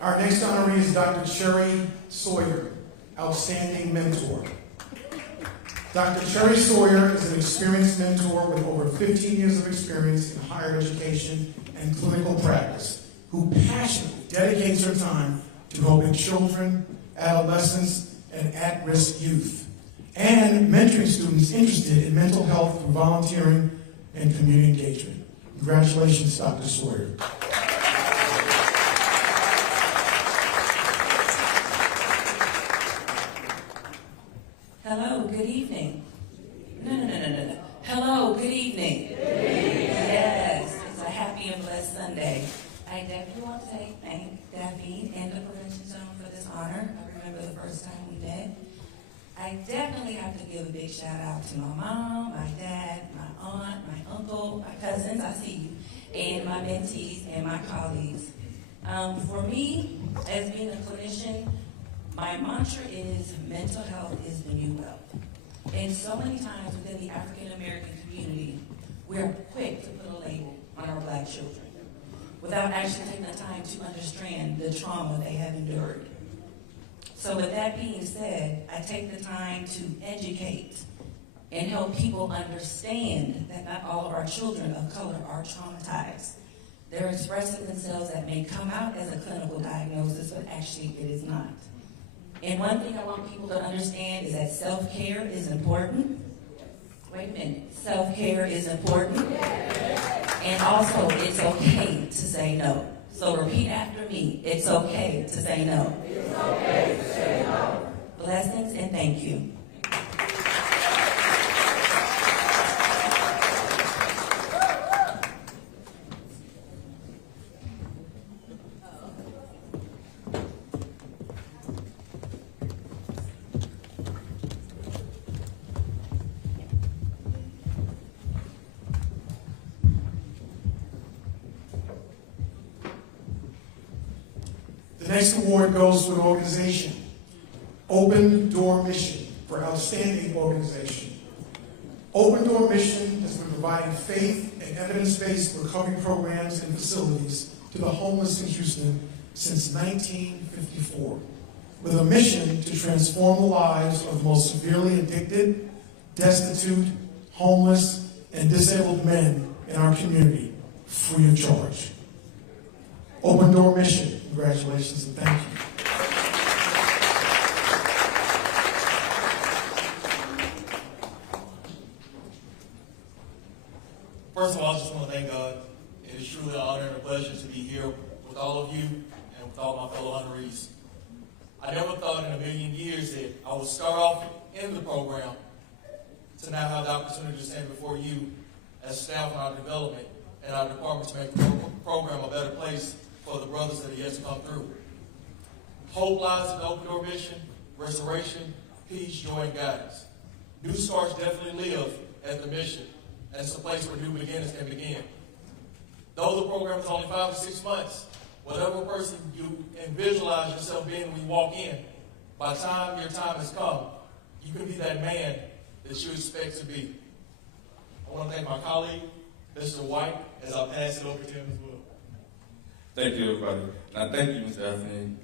Our next honoree is Dr. Cherry Sawyer, Outstanding Mentor. Dr. Cherry Sawyer is an experienced mentor with over 15 years of experience in higher education and clinical practice, who passionately dedicates her time to helping children, adolescents, and at-risk youth, and mentoring students interested in mental health through volunteering and community engagement. Congratulations, Dr. Sawyer. Hello, good evening. No. Hello, good evening. Yes, it's a happy and blessed Sunday. I definitely want to thank Daphne and the Prevention Zone for this honor. I remember the first time we met. I definitely have to give a big shout out to my mom, my dad, my aunt, my uncle, my cousins, I see you, and my mentees and my colleagues. For me, as being a clinician, my mantra is mental health is the new wealth. And so many times within the African American community, we're quick to put a label on our Black children without actually taking the time to understand the trauma they have endured. So with that being said, I take the time to educate and help people understand that not all of our children of color are traumatized. They're expressing themselves that may come out as a clinical diagnosis, but actually it is not. And one thing I want people to understand is that self-care is important. Wait a minute. Self-care is important. And also, it's okay to say no. So repeat after me. It's okay to say no. It's okay to say no. Blessings and thank you. The next award goes to an organization, Open Door Mission, for Outstanding Organization. Open Door Mission has been providing faith and evidence-based recovery programs and facilities to the homeless in Houston since 1954, with a mission to transform the lives of the most severely addicted, destitute, homeless, and disabled men in our community, free of charge. Open Door Mission, congratulations and thank you. First of all, I just want to thank God. It is truly an honor and a pleasure to be here with all of you and with all my fellow honorees. I never thought in a million years that I would start off in the program to now have the opportunity to stand before you as staff in our development and our department to make the program a better place for the brothers that are yet to come through. Hope lies in the Open Door Mission, restoration, peace, joy, and guidance. New starts definitely live at the mission, and it's a place where new beginnings can begin. Though the program is only 5 to 6 months, whatever person you visualize yourself being when you walk in, by the time your time has come, you can be that man that you expect to be. I want to thank my colleague, Mr. White, as I pass it over to him as well. Thank you, everybody. And I thank you, Ms. Daphne,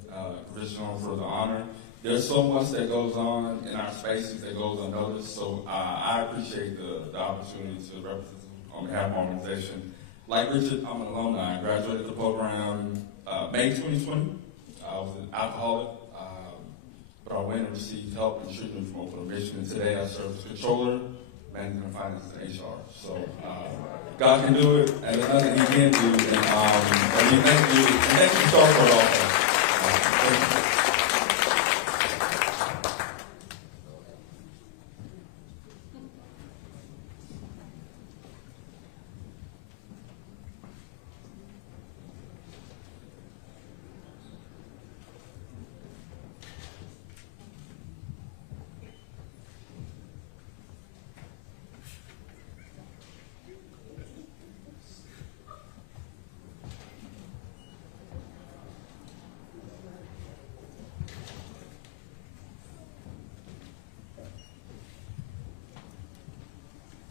Prevention Zone, for the honor. there's so much that goes on in our spaces that goes unnoticed. So I appreciate the opportunity to represent on behalf of my organization. Like Richard, I'm an alumni. I graduated the program May 2020. I was an alcoholic, but I went and received help and treatment from Oakland, Michigan. Today I serve as controller, management, finance, and HR. So God can do it, and there's nothing He can't do. And we thank you, and thank you so for it also.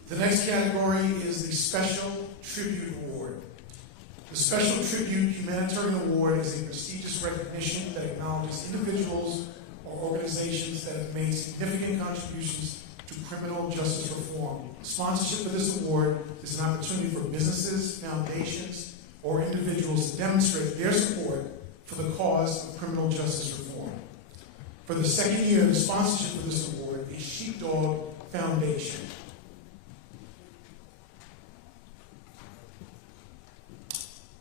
The next category is the Special Tribute Award. The Special Tribute Humanitarian Award is a prestigious recognition that acknowledges individuals or organizations that have made significant contributions to criminal justice reform. Sponsorship for this award is an opportunity for businesses, foundations, or individuals to demonstrate their support for the cause of criminal justice reform. For the second year, the sponsorship for this award is Sheepdog Foundation.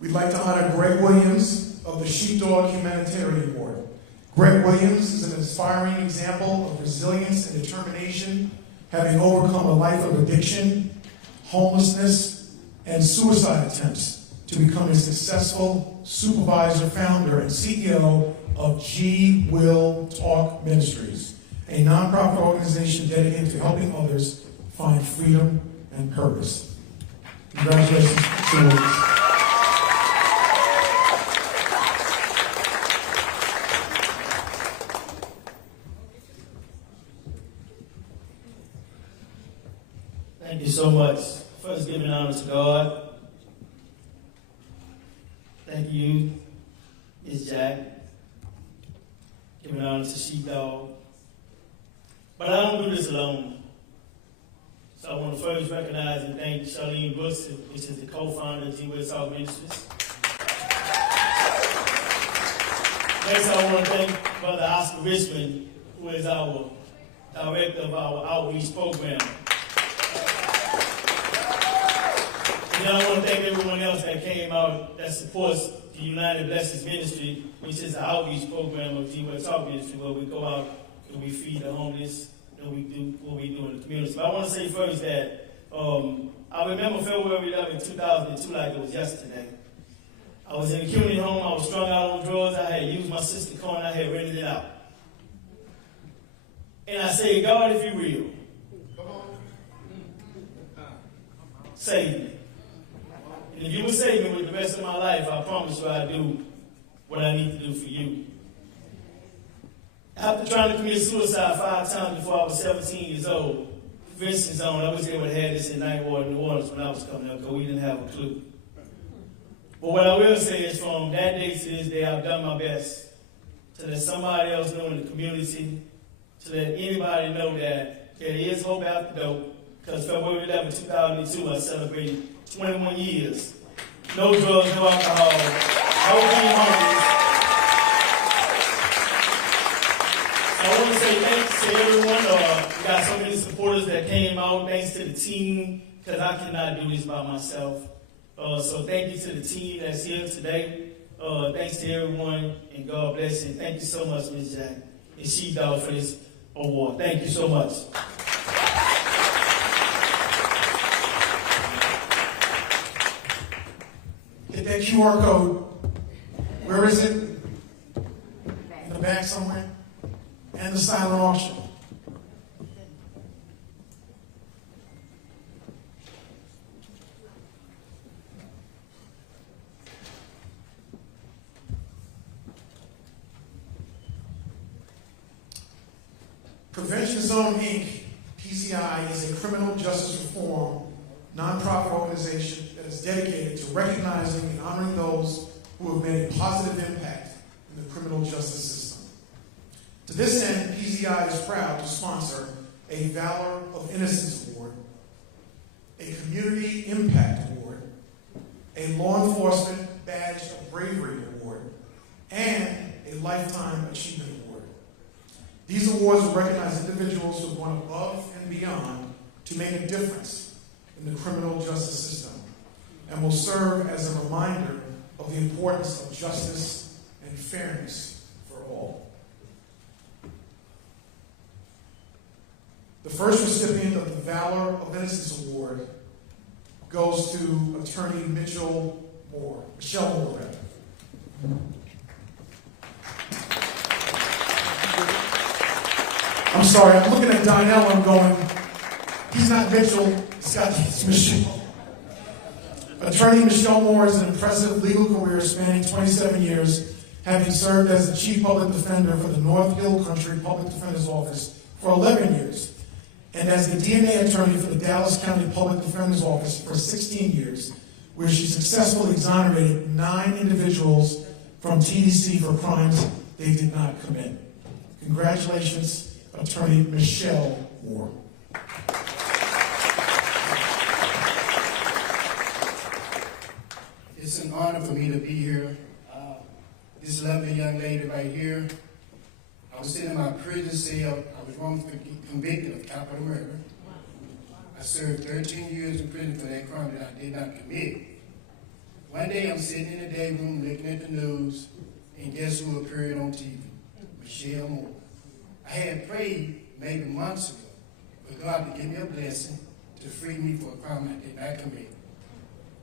We'd like to honor Greg Williams of the Sheepdog Humanitarian Award. Greg Williams is an inspiring example of resilience and determination, having overcome a life of addiction, homelessness, and suicide attempts to become a successful supervisor, founder, and CEO of G Will Talk Ministries, a nonprofit organization dedicated to helping others find freedom and purpose. Congratulations to Williams. Thank you so much. First, giving honor to God. Thank you, Ms. Jack. Giving honor to Sheepdog. But I don't do this alone. So I want to first recognize and thank Charlene Brooks, which is the co-founder of G-Will Talk Ministries. Next, I want to thank Brother Oscar Richmond, who is our director of our outreach program. And then I want to thank everyone else that came out that supports the United Blessings Ministry, which is the outreach program of G-Will Talk Ministry, where we go out and we feed the homeless and we do what we do in the community. But I want to say first that I remember February 11, 2002 like it was yesterday. I was in a community home, I was strung out on drugs, I had used my sister's car and I had rented it out. And I said, God, if you're real, save me. And if you would save me with the rest of my life, I promise you I'll do what I need to do for you. After trying to commit suicide 5 times before I was 17 years old, prevention zone, I was able to have this in Ninth Ward, New Orleans when I was coming up because we didn't have a clue. But what I will say is from that day to this day, I've done my best to let somebody else know in the community, to let anybody know that there is hope after dope. Because February 11, 2002, I celebrated 21 years. No drugs, no alcohol, no being homeless. I want to say thanks to everyone. We got so many supporters that came out. Thanks to the team, because I cannot do this by myself. So thank you to the team that's here today. Thanks to everyone, and God bless you. Thank you so much, Ms. Jack and Sheepdog for this award. Thank you so much. Hit that QR code. Where is it? In the back somewhere? And the silent auction. Prevention Zone, Inc., PCI, is a criminal justice reform nonprofit organization that is dedicated to recognizing and honoring those who have made a positive impact in the criminal justice system. To this end, PZI is proud to sponsor a Valor of Innocence Award, a Community Impact Award, a Law Enforcement Badge of Bravery Award, and a Lifetime Achievement Award. These awards will recognize individuals who have gone above and beyond to make a difference in the criminal justice system and will serve as a reminder of the importance of justice and fairness for all. The first recipient of the Valor of Innocence Award goes to Attorney Michelle Moore. I'm sorry, I'm looking at Donnell, I'm going, he's not Mitchell, it's Michelle. Attorney Michelle Moore has an impressive legal career spanning 27 years, having served as the Chief Public Defender for the North Hill Country Public Defender's Office for 11 years, and as the DNA attorney for the Dallas County Public Defender's Office for 16 years, where she successfully exonerated 9 individuals from TDC for crimes they did not commit. Congratulations, Attorney Michelle Moore. It's an honor for me to be here. This lovely young lady right here, I was sitting in my prison cell. I was wrongfully convicted of capital murder. I served 13 years in prison for that crime that I did not commit. One day I'm sitting in the day room looking at the news, and guess who appeared on TV? Michelle Moore. I had prayed maybe months ago for God to give me a blessing to free me for a crime I did not commit.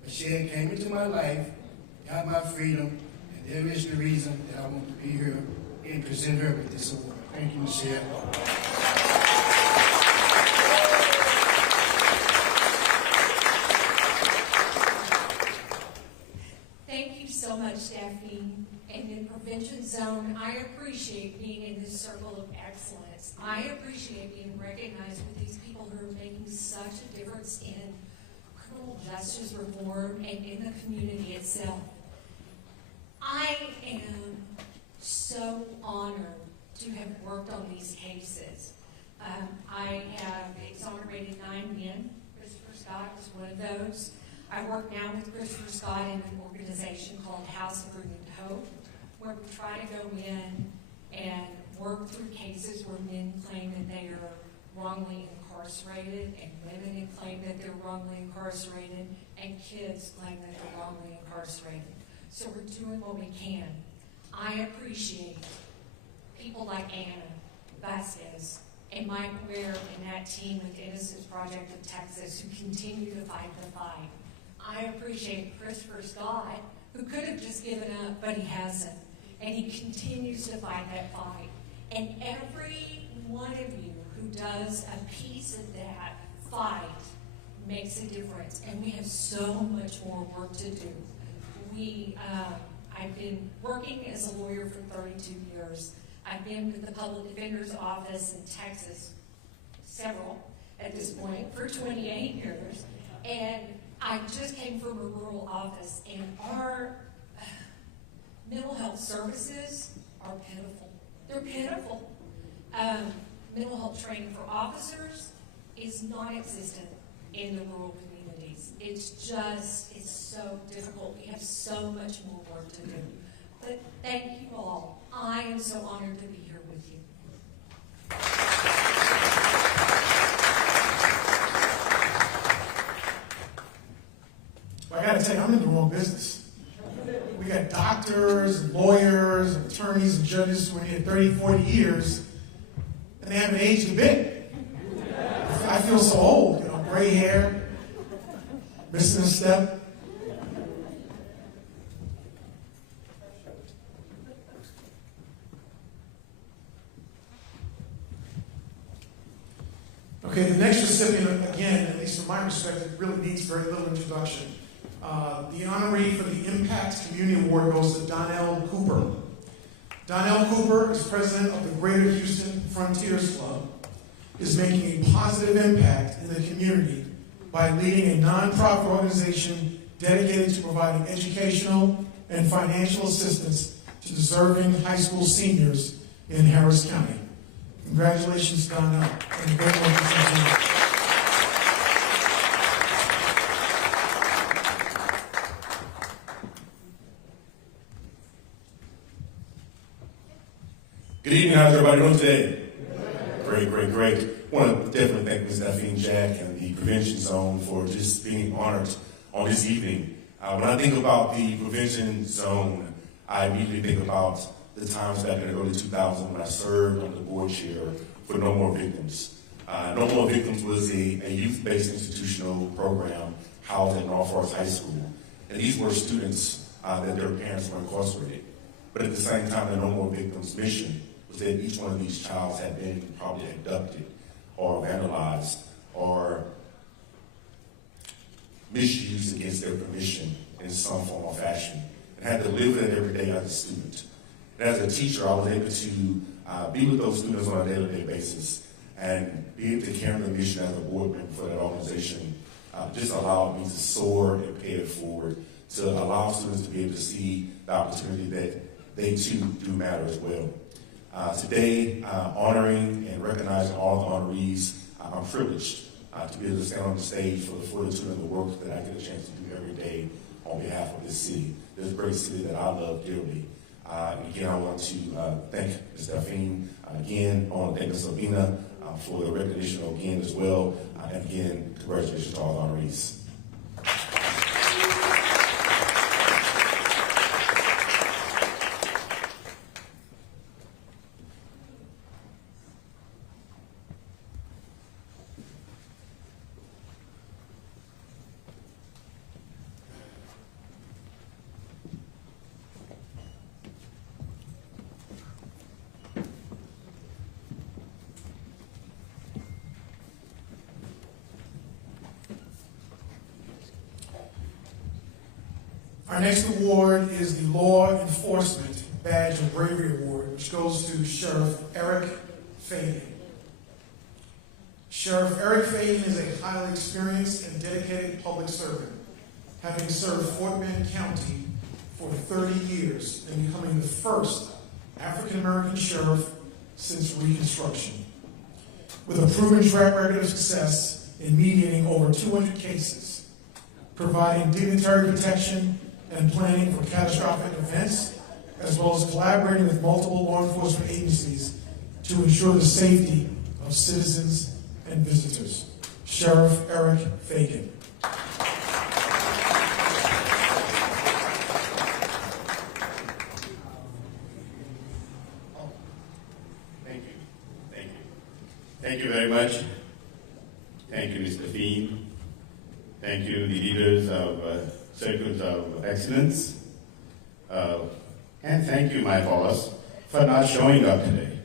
Michelle came into my life, got my freedom, and there is the reason that I want to be here and present her with this award. Thank you, Michelle. Thank you so much, Daphne. And in Prevention Zone, I appreciate being in this circle of excellence. I appreciate being recognized with these people who are making such a difference in criminal justice reform and in the community itself. I am so honored to have worked on these cases. I have exonerated 9 men. Christopher Scott is one of those. I work now with Christopher Scott in an organization called House of Renewed Hope, where we try to go in and work through cases where men claim that they are wrongly incarcerated, and women claim that they're wrongly incarcerated, and kids claim that they're wrongly incarcerated. So we're doing what we can. I appreciate people like Anna Vasquez and Mike Ware and that team with Innocence Project of Texas who continue to fight the fight. I appreciate Christopher Scott, who could have just given up, but he hasn't. And he continues to fight that fight. And every one of you who does a piece of that fight makes a difference. And we have so much more work to do. I've been working as a lawyer for 32 years. I've been with the Public Defender's Office in Texas, several at this point, for 28 years. And I just came from a rural office, and our mental health services are pitiful. They're pitiful. Mental health training for officers is non-existent in the rural communities. It's so difficult. We have so much more work to do. But thank you all. I am so honored to be here with you. I gotta tell you, I'm in the wrong business. We got doctors, and lawyers, and attorneys, and judges who are here 30, 40 years, and they haven't aged a bit. I feel so old, gray hair, missing a step. Okay, the next recipient, again, at least from my perspective, really needs very little introduction. The honoree for the Impact Community Award goes to Donnell Cooper. Donnell Cooper is president of the Greater Houston Frontiers Club, is making a positive impact in the community by leading a nonprofit organization dedicated to providing educational and financial assistance to deserving high school seniors in Harris County. Congratulations, Donna, and great work this afternoon. Good evening, how's everybody doing today? Great, great, great. I want to definitely thank Ms. Daphne Jack and the Prevention Zone for just being honored on this evening. When I think about the Prevention Zone, I immediately think about the times back in the early 2000s when I served on the board chair for No More Victims. No More Victims was a youth-based institutional program housed at North Forest High School. And these were students that their parents were incarcerated. But at the same time, the No More Victims mission was that each one of these children had been probably abducted or vandalized or misused against their permission in some form or fashion, and had to live with it every day as a student. And as a teacher, I was able to be with those students on a day-to-day basis and be able to carry the mission as a board member for that organization. Just allowed me to soar and pay it forward, to allow students to be able to see the opportunity that they too do matter as well. Today, honoring and recognizing all the honorees, I'm privileged to be able to stand on the stage for the fortitude and the work that I get a chance to do every day on behalf of this city, this great city that I love dearly. Again, I want to thank Ms. Daphne. Again, I want to thank Ms. Sabina for the recognition again as well. And again, congratulations to all the honorees. Our next award is the Law Enforcement Badge of Bravery Award, which goes to Sheriff Eric Fagan. Sheriff Eric Fagan is a highly experienced and dedicated public servant, having served Fort Bend County for 30 years and becoming the first African-American sheriff since Reconstruction. With a proven track record of success in mediating over 200 cases, providing dignitary protection and planning for catastrophic events, as well as collaborating with multiple law enforcement agencies to ensure the safety of citizens and visitors. Sheriff Eric Fagan. Thank you very much. Thank you, Mr. Dean. Thank you, the leaders of Circles of Excellence. And thank you, my boss, for not showing up today.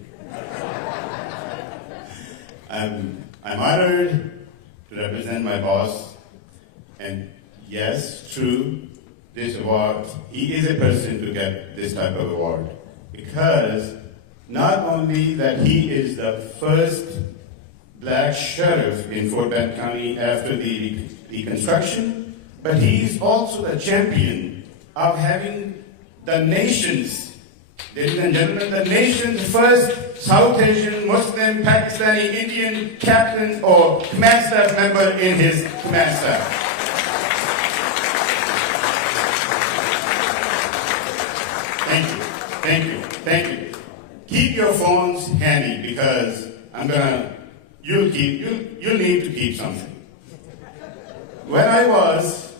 I'm honored to represent my boss. And yes, true, this award, he is a person to get this type of award. Because not only that he is the first black sheriff in Fort Bend County after the Reconstruction, but he is also the champion of having the nation's, ladies and gentlemen, the nation's first South Asian, Muslim, Pakistani, Indian captain or command staff member in his command staff. Thank you, thank you, thank you. Keep your phones handy because you'll need to keep something. When I was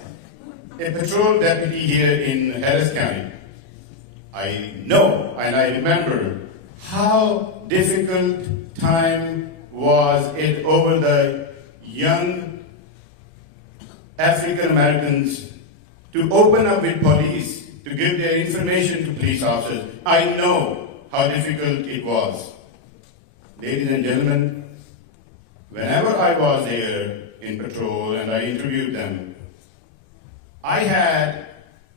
a patrol deputy here in Harris County, I know and I remember how difficult time was it over the young African Americans to open up with police, to give their information to police officers. I know how difficult it was. Ladies and gentlemen, whenever I was there in patrol and I interviewed them, I had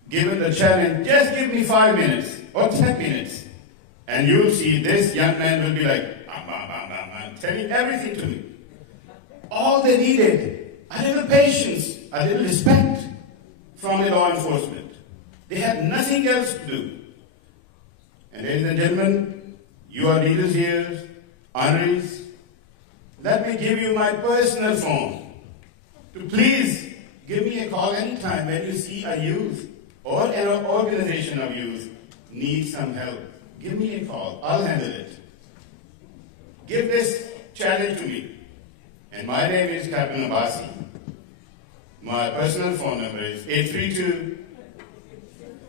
given the challenge, just give me 5 minutes or 10 minutes, and you'll see this young man will be like, telling everything to me. All they needed, a little patience, a little respect from the law enforcement. They had nothing else to do. And ladies and gentlemen, You are leaders here, honorees. Let me give you my personal phone. To please give me a call anytime when you see a youth or an organization of youth needs some help. Give me a call. I'll handle it. Give this challenge to me. And my name is Captain Abbasi. My personal phone number is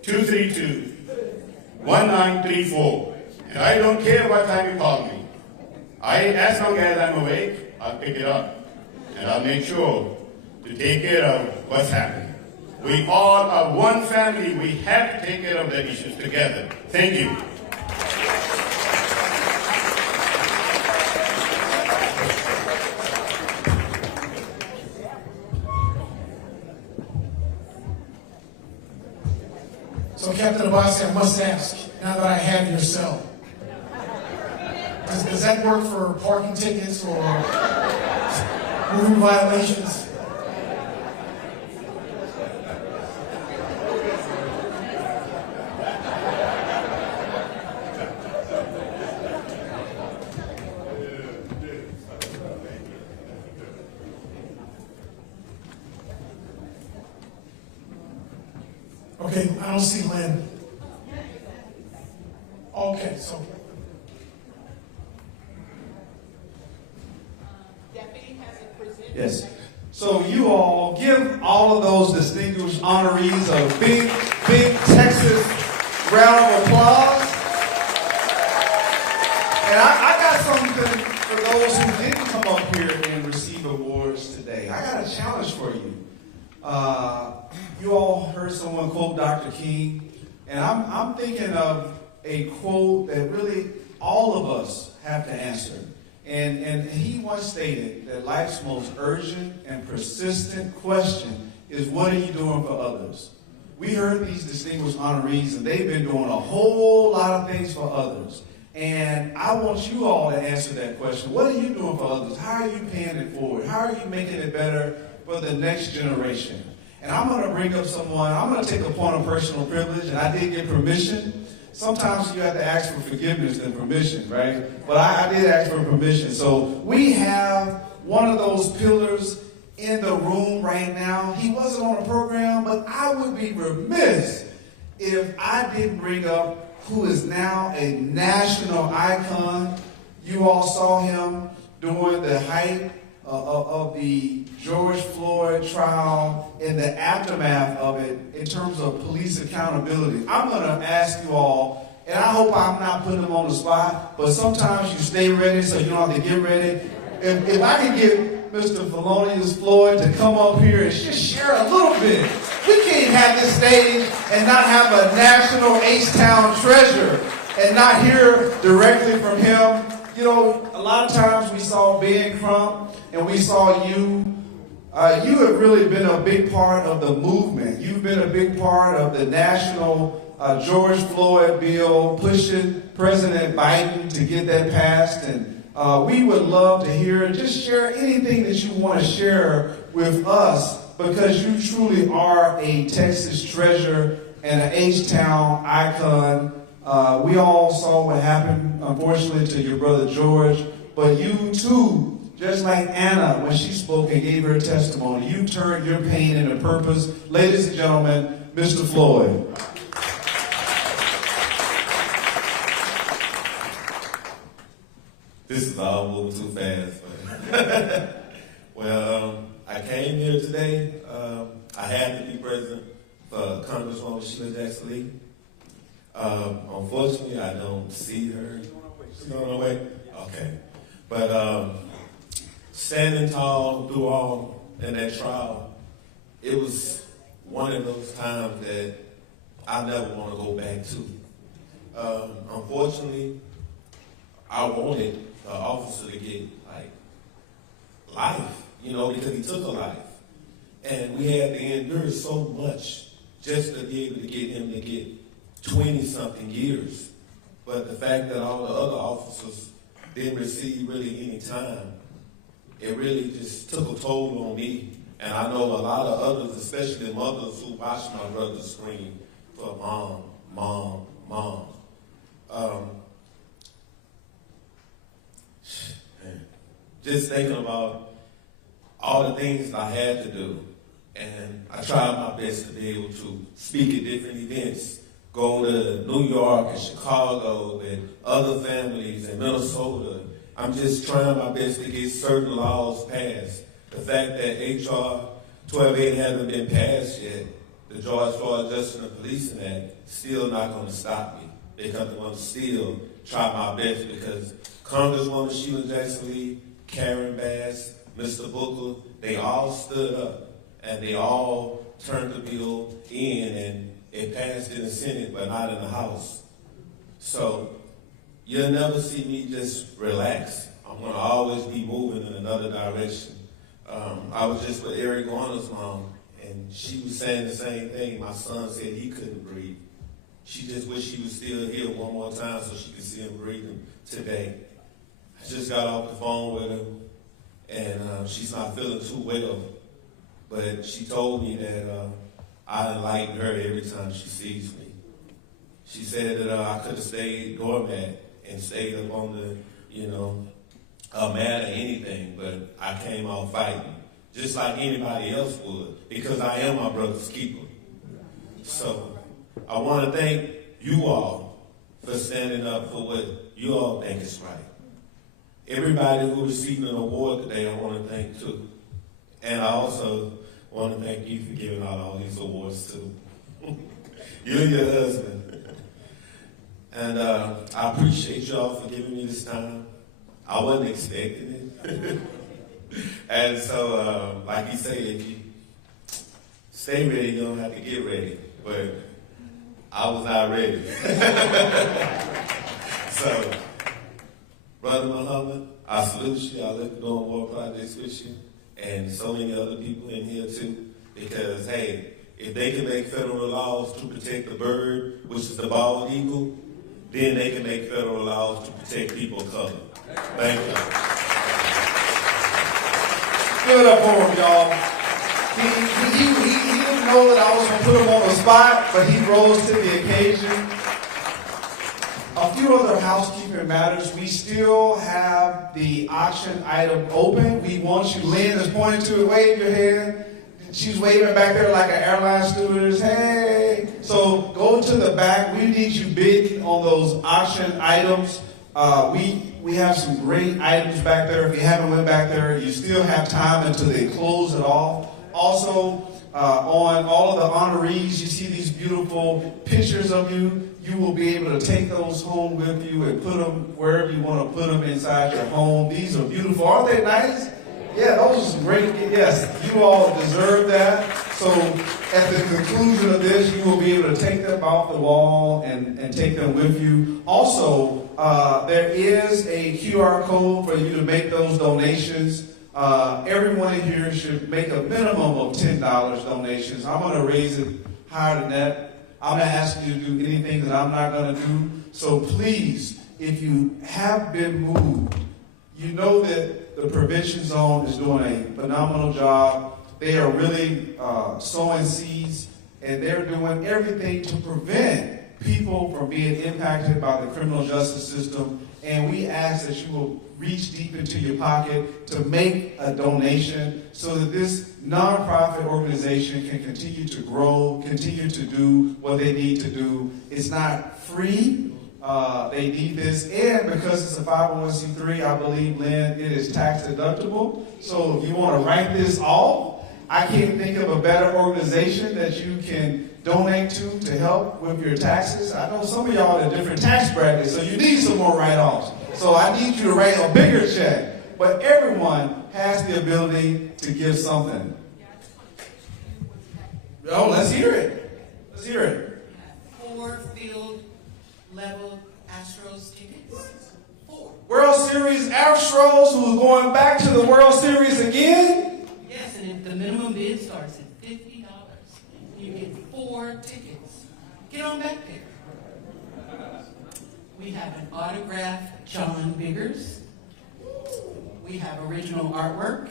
832-232-1934. And I don't care what time you call me. As long as I'm awake, I'll pick it up. And I'll make sure to take care of what's happening. We all are one family. We have to take care of the issues together. Thank you. So, Captain Wallaace, I must ask, now that I have your cell, does that work for parking tickets or moving violations? Okay, I don't see Lynn. Okay, so. Yes. So you all give all of those distinguished honorees a big, big Texas round of applause. And I got something for those who didn't come up here and receive awards today. I got a challenge for you. You all heard someone quote Dr. King, and I'm thinking of a quote that really all of us have to answer. And he once stated that life's most urgent and persistent question is, what are you doing for others? We heard these distinguished honorees, and they've been doing a whole lot of things for others. And I want you all to answer that question. What are you doing for others? How are you paying it forward? How are you making it better for the next generation? And I'm going to bring up someone, I'm going to take a point of personal privilege, and I did get permission. Sometimes you have to ask for forgiveness than permission, right? But I did ask for permission. So we have one of those pillars in the room right now. He wasn't on the program, but I would be remiss if I didn't bring up who is now a national icon. You all saw him during the height of the George Floyd trial, in the aftermath of it, in terms of police accountability. I'm going to ask you all, and I hope I'm not putting them on the spot, but sometimes you stay ready so you don't have to get ready. If I can get Mr. Thelonious Floyd to come up here and just share a little bit. We can't have this stage and not have a national H-Town treasure and not hear directly from him. You know, a lot of times we saw Ben Crump and we saw you. You have really been a big part of the movement. You've been a big part of the national George Floyd bill, pushing President Biden to get that passed. And we would love to hear, just share anything that you want to share with us, because you truly are a Texas treasure and an H-Town icon. We all saw what happened, unfortunately, to your brother George, but you too, just like Anna, when she spoke and gave her testimony, you turned your pain into purpose. Ladies and gentlemen, Mr. Floyd. This is all moving too fast. But well, I came here today. I had to be present for Congresswoman Sheila Jackson Lee. Unfortunately, I don't see her. She's on her way? Okay. But standing tall through all in that trial, it was one of those times that I never want to go back to. Unfortunately, I wanted the officer to get life, because he took a life. And we had to endure so much just to be able to get him to get 20-something years. But the fact that all the other officers didn't receive really any time, it really just took a toll on me. And I know a lot of others, especially mothers who watched my brother scream for mom, mom, mom. just thinking about all the things I had to do. And I tried my best to be able to speak at different events, go to New York and Chicago and other families in Minnesota. I'm just trying my best to get certain laws passed. The fact that H.R. 1280 hasn't been passed yet, the George Floyd Justice and Policing Act, still not going to stop me. Because I'm going to still try my best because Congresswoman Sheila Jackson Lee, Karen Bass, Mr. Booker, they all stood up and they all turned the bill in and it passed in the Senate but not in the House. So you'll never see me just relax. I'm going to always be moving in another direction. I was just with Eric Garner's mom and she was saying the same thing. My son said he couldn't breathe. She just wished he was still here one more time so she could see him breathing today. I just got off the phone with her, and she's not feeling too well. But she told me that I enlighten her every time she sees me. She said that I could have stayed doormat and stayed up on the, a mat or anything, but I came out fighting, just like anybody else would, because I am my brother's keeper. So I want to thank you all for standing up for what you all think is right. Everybody who received an award today, I want to thank too. And I also want to thank you for giving out all these awards too. You and your husband. And I appreciate y'all for giving me this time. I wasn't expecting it. And so, like you say, if you stay ready, you don't have to get ready. But I was not ready. So, Brother Muhammad, I salute you. I look doing war projects with you and so many other people in here too. Because, hey, if they can make federal laws to protect the bird, which is the bald eagle, then they can make federal laws to protect people of color. Thank you. Give it up for him, y'all. He didn't know that I was going to put him on the spot, but he rose to the occasion. A few other housekeeping matters. We still have the auction item open. We want you, Lynn is pointing to it, wave your hand. She's waving back there like an airline stewardess. Hey! So go to the back. We need you bidding on those auction items. We have some great items back there. If you haven't went back there, you still have time until they close it off. Also, on all of the honorees, you see these beautiful pictures of you. You will be able to take those home with you and put them wherever you want to put them inside your home. These are beautiful. Aren't they nice? Yeah, those are great. Yes, you all deserve that. So at the conclusion of this, you will be able to take them off the wall and take them with you. Also, there is a QR code for you to make those donations. Everyone in here should make a minimum of $10 donations. I'm going to raise it higher than that. I'm not asking you to do anything that I'm not going to do. So please, if you have been moved, you know that the Prevention Zone is doing a phenomenal job. They are really sowing seeds, and they're doing everything to prevent people from being impacted by the criminal justice system. And we ask that you will reach deep into your pocket to make a donation so that this nonprofit organization can continue to grow, continue to do what they need to do. It's not free. They need this. And because it's a 501c3, I believe, Lynn, it is tax deductible. So if you want to write this off, I can't think of a better organization that you can donate to help with your taxes. I know some of y'all are in different tax brackets, so you need some more write-offs. So I need you to write a bigger check. But everyone has the ability to give something. Oh, let's hear it. Let's hear it. 4 field level Astros tickets. 4. World Series Astros, who's going back to the World Series again? Yes, and if the minimum bid starts at $50, you get 4 tickets. Get on back there. We have an autographed John Biggers. We have original artwork.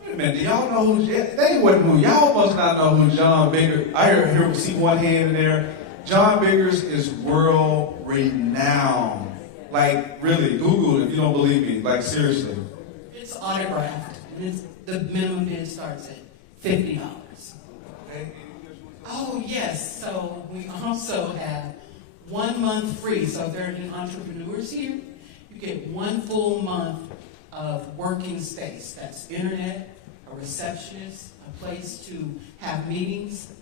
Wait a minute, do y'all know who? They wouldn't move. Y'all must not know who John Biggers. I hear see one hand in there. John Biggers is world renowned. Like really, Google it if you don't believe me. Like seriously. It's autographed, and the minimum bid starts at $50. Oh, yes, so we also have 1 month free. So if there are any entrepreneurs here, you get 1 full month of working space. That's internet, a receptionist, a place to have meetings.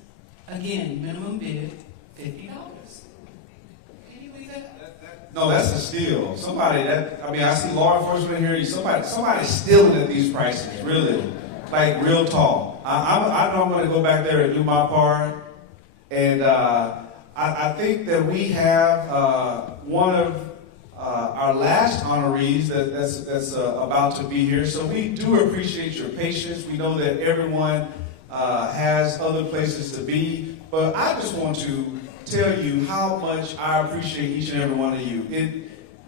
Again, minimum bid, $50. Can you believe that? No, that's a steal. I see law enforcement here. Somebody's stealing at these prices, really, like real talk. I know I'm going to go back there and do my part, and I think that we have one of our last honorees that's about to be here. So we do appreciate your patience. We know that everyone has other places to be, but I just want to tell you how much I appreciate each and every one of you.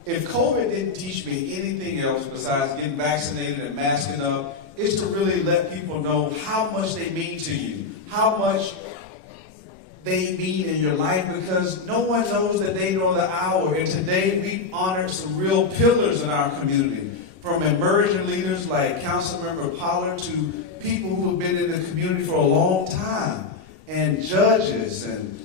If COVID didn't teach me anything else besides getting vaccinated and masking up, it's to really let people know how much they mean to you, how much they mean in your life, because no one knows the day nor the hour. And today we've honored some real pillars in our community, from emerging leaders like Councilmember Pollard to people who have been in the community for a long time, and judges and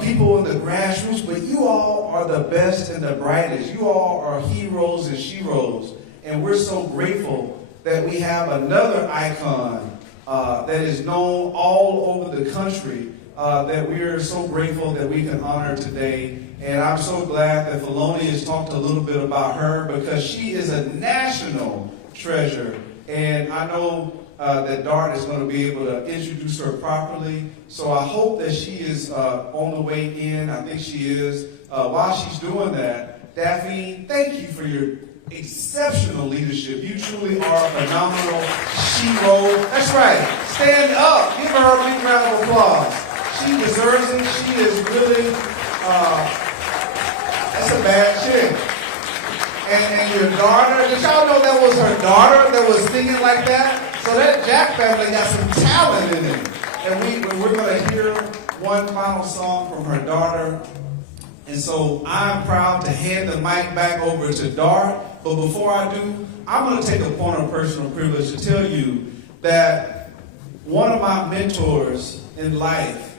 people in the grassroots. But you all are the best and the brightest. You all are heroes and sheroes, and we're so grateful that we have another icon that is known all over the country, that we are so grateful that we can honor today. And I'm so glad that Filoni has talked a little bit about her, because she is a national treasure. And I know that Dart is going to be able to introduce her properly. So I hope that she is on the way in. I think she is. While she's doing that, Daphne, thank you for your exceptional leadership. You truly are a phenomenal shero. That's right. Stand up. Give her a big round of applause. She deserves it. She is really, that's a bad chick. And your daughter, did y'all know that was her daughter that was singing like that? So that Jack family got some talent in it. And we're going to hear one final song from her daughter. And so I'm proud to hand the mic back over to Dart. But before I do, I'm going to take a point of personal privilege to tell you that one of my mentors in life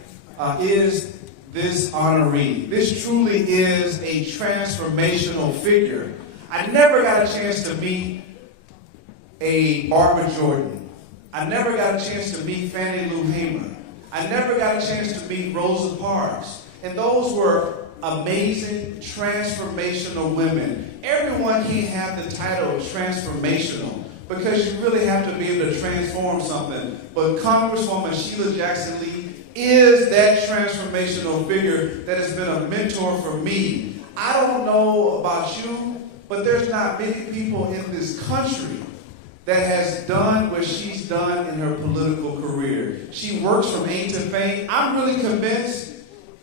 is this honoree. This truly is a transformational figure. I never got a chance to meet a Barbara Jordan. I never got a chance to meet Fannie Lou Hamer. I never got a chance to meet Rosa Parks. And those were amazing, transformational women. Everyone here had the title of transformational, because you really have to be able to transform something. But Congresswoman Sheila Jackson Lee is that transformational figure that has been a mentor for me. I don't know about you, but there's not many people in this country that has done what she's done in her political career. She works from A to fame. I'm really convinced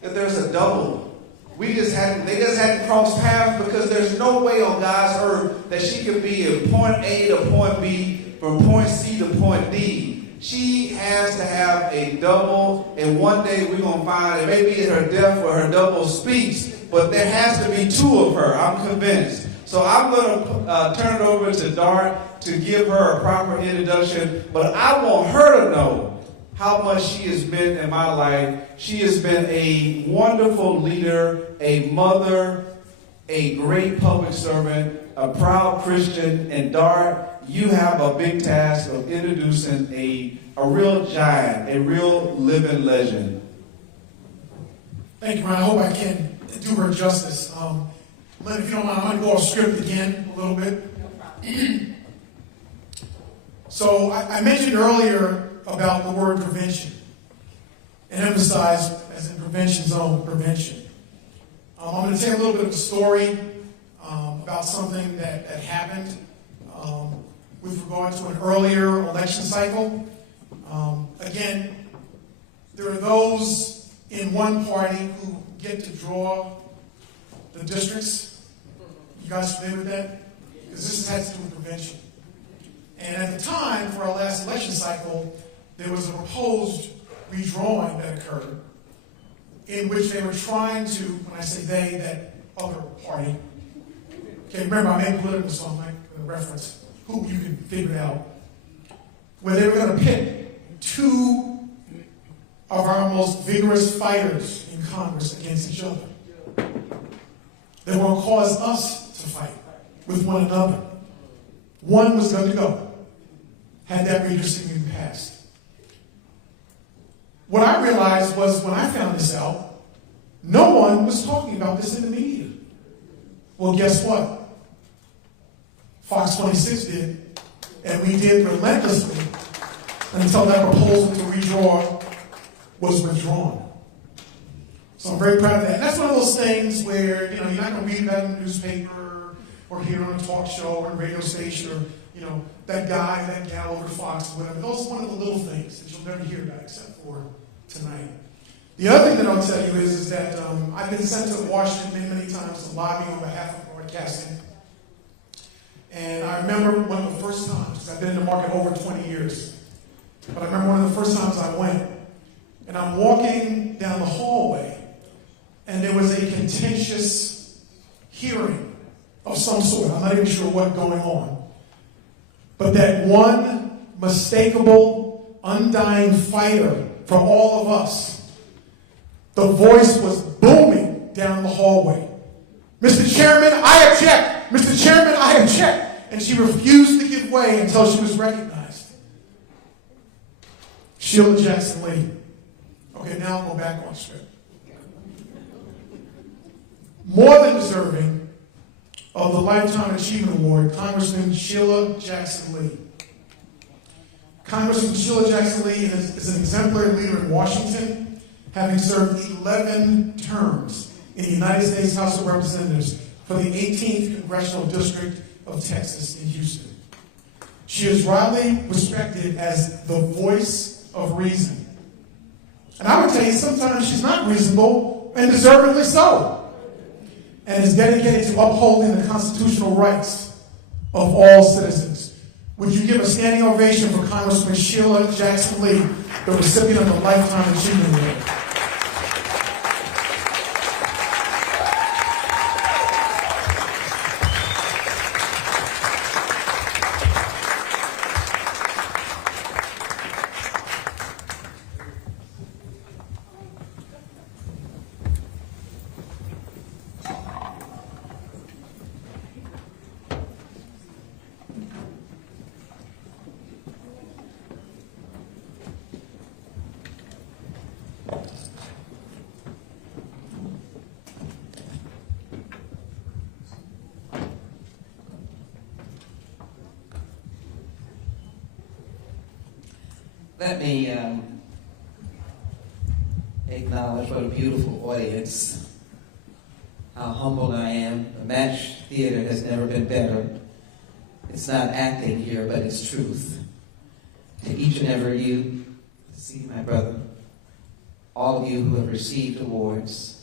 that there's a double. They just hadn't crossed paths, because there's no way on God's earth that she could be at point A to point B, from point C to point D. She has to have a double, and one day we're going to find it. Maybe it's her death or her double speaks, but there has to be two of her, I'm convinced. So I'm going to turn it over to Dart to give her a proper introduction, but I want her to know how much she has been in my life. She has been a wonderful leader, a mother, a great public servant, a proud Christian. And Dart, you have a big task of introducing a real giant, a real living legend. Thank you, Ron. I hope I can do her justice. Lynn, if you don't mind, I'm going to go off script again a little bit. So I mentioned earlier about the word prevention, and emphasize, as in prevention zone, prevention. I'm going to tell you a little bit of a story about something that happened with regard to an earlier election cycle. Again, there are those in one party who get to draw the districts. You guys familiar with that? Because this has to do with prevention. And at the time, for our last election cycle, there was a proposed redrawing that occurred, in which they were trying to, when I say they, that other party. Okay, remember, I made political, so I'm making a reference. hoop you can figure it out, where they were going to pit two of our most vigorous fighters in Congress against each other. They were going to cause us to fight with one another. One was going to go, had that redistricting been passed. What I realized was when I found this out, no one was talking about this in the media. Well, guess what? Fox 26 did, and we did relentlessly until that proposal to redraw was withdrawn. So I'm very proud of that. And that's one of those things where, you're not going to read about it in the newspaper or hear on a talk show or a radio station or, that guy, that gal over Fox or whatever. Those are one of the little things that you'll never hear about except for tonight. The other thing that I'll tell you is that I've been sent to Washington many times to lobby on behalf of broadcasting. And I remember one of the first times, because I've been in the market over 20 years, but I remember one of the first times I went, and I'm walking down the hallway, and there was a contentious hearing of some sort. I'm not even sure what's going on. But that one mistakable, undying fighter for all of us, the voice was booming down the hallway. Mr. Chairman, I object! Mr. Chairman, I object! And she refused to give way until she was recognized. Sheila Jackson Lee. Okay, now I'll go back on script. More than deserving of the Lifetime Achievement Award, Congressman Sheila Jackson Lee. Congressman Sheila Jackson Lee is an exemplary leader in Washington, having served 11 terms in the United States House of Representatives for the 18th Congressional District of Texas in Houston. She is widely respected as the voice of reason. And I would tell you, sometimes she's not reasonable, and deservedly so, and is dedicated to upholding the constitutional rights of all citizens. Would you give a standing ovation for Congressman Sheila Jackson Lee, the recipient of the Lifetime Achievement Award? Let me acknowledge what a beautiful audience, how humbled I am. The Match Theater has never been better. It's not acting here, but it's truth. To each and every you, see my brother, all of you who have received awards,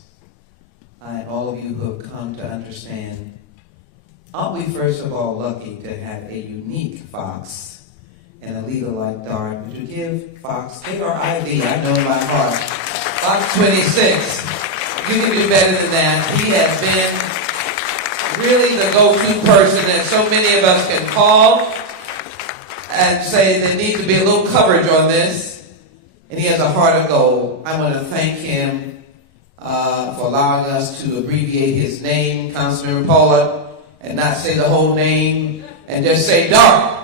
and all of you who have come to understand, aren't we first of all lucky to have a unique Fox and a leader like Dart? Would you give Fox, K-R-I-V, I know in my heart, Fox 26, you can do better than that. He has been really the go-to person that so many of us can call and say there needs to be a little coverage on this, and he has a heart of gold. I want to thank him for allowing us to abbreviate his name, Councilman Paula, and not say the whole name, and just say Dart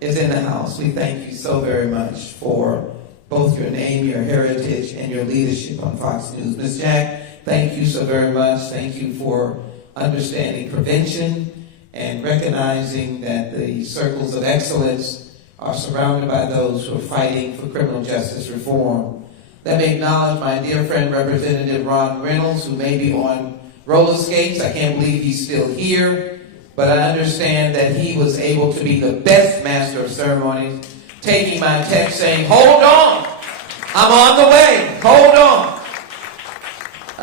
is in the house. We thank you so very much for both your name, your heritage, and your leadership on Fox News. Ms. Jack, thank you so very much. Thank you for understanding prevention and recognizing that the circles of excellence are surrounded by those who are fighting for criminal justice reform. Let me acknowledge my dear friend, Representative Ron Reynolds, who may be on roller skates. I can't believe he's still here. But I understand that he was able to be the best master of ceremonies, taking my text saying, hold on, I'm on the way, hold on.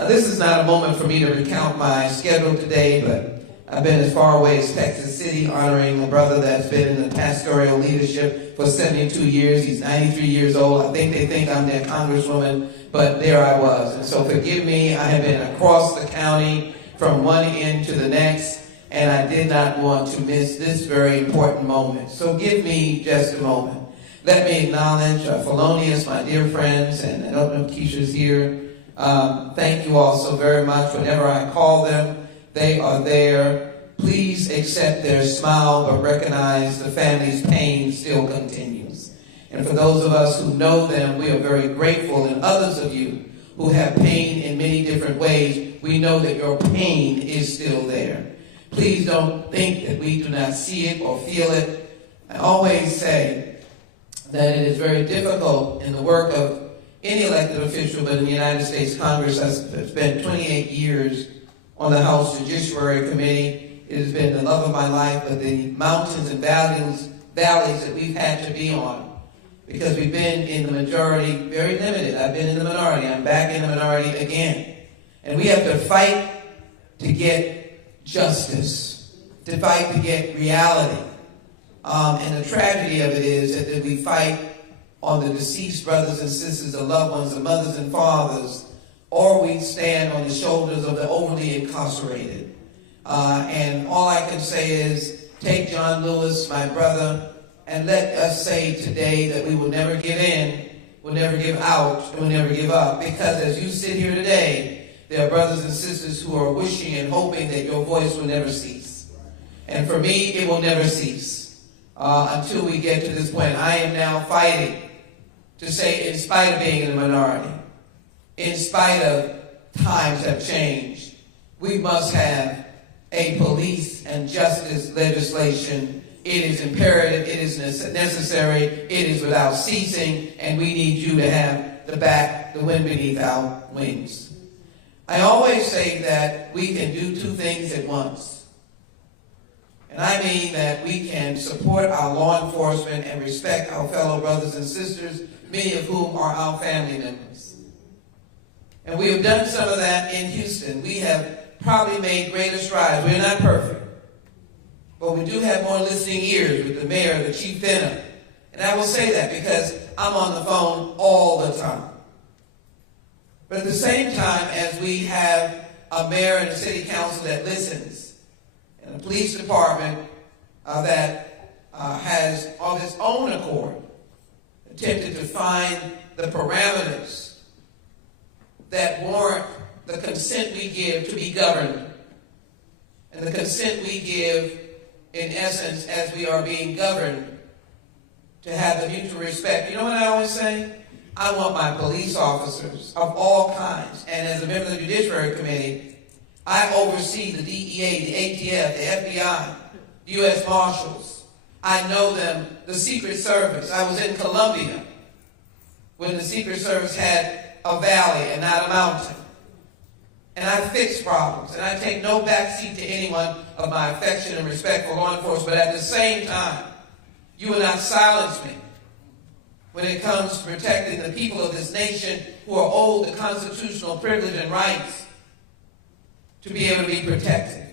This is not a moment for me to recount my schedule today, but I've been as far away as Texas City honoring a brother that's been in the pastoral leadership for 72 years. He's 93 years old. I think they think I'm their congresswoman, but there I was. And so forgive me, I have been across the county from one end to the next. and I did not want to miss this very important moment. So give me just a moment. Let me acknowledge Felonious, my dear friends, and I don't know if Keisha's here. Thank you all so very much. Whenever I call them, they are there. Please accept their smile, but recognize the family's pain still continues. And for those of us who know them, we are very grateful. And others of you who have pain in many different ways, we know that your pain is still there. Please don't think that we do not see it or feel it. I always say that it is very difficult in the work of any elected official, but in the United States Congress. I've spent 28 years on the House Judiciary Committee. It has been the love of my life, but the mountains and valleys that we've had to be on, because we've been in the majority very limited. I've been in the minority. I'm back in the minority again. And we have to fight to get justice, to fight to get reality. And the tragedy of it is that we fight on the deceased brothers and sisters, the loved ones, the mothers and fathers, or we stand on the shoulders of the overly incarcerated. And all I can say is, take John Lewis, my brother, and let us say today that we will never give in, will never give out, and will never give up. Because as you sit here today, there are brothers and sisters who are wishing and hoping that your voice will never cease. And for me, it will never cease until we get to this point. I am now fighting to say, in spite of being in the minority, in spite of times have changed, we must have a police and justice legislation. It is imperative, it is necessary, it is without ceasing, and we need you to have the wind beneath our wings. I always say that we can do two things at once. And I mean that we can support our law enforcement and respect our fellow brothers and sisters, many of whom are our family members. And we have done some of that in Houston. We have probably made greater strides. We're not perfect, but we do have more listening ears with the mayor, the chief dinner. And I will say that because I'm on the phone all the time. But at the same time, as we have a mayor and a city council that listens, and a police department that has, of its own accord, attempted to find the parameters that warrant the consent we give to be governed, and the consent we give, in essence, as we are being governed, to have the mutual respect. You know what I always say? I want my police officers of all kinds, and as a member of the Judiciary Committee, I oversee the DEA, the ATF, the FBI, the U.S. Marshals. I know them, the Secret Service. I was in Colombia when the Secret Service had a valley and not a mountain. And I fix problems, and I take no backseat to anyone of my affection and respect for law enforcement. But at the same time, you will not silence me when it comes to protecting the people of this nation who are owed the constitutional privilege and rights to be able to be protected.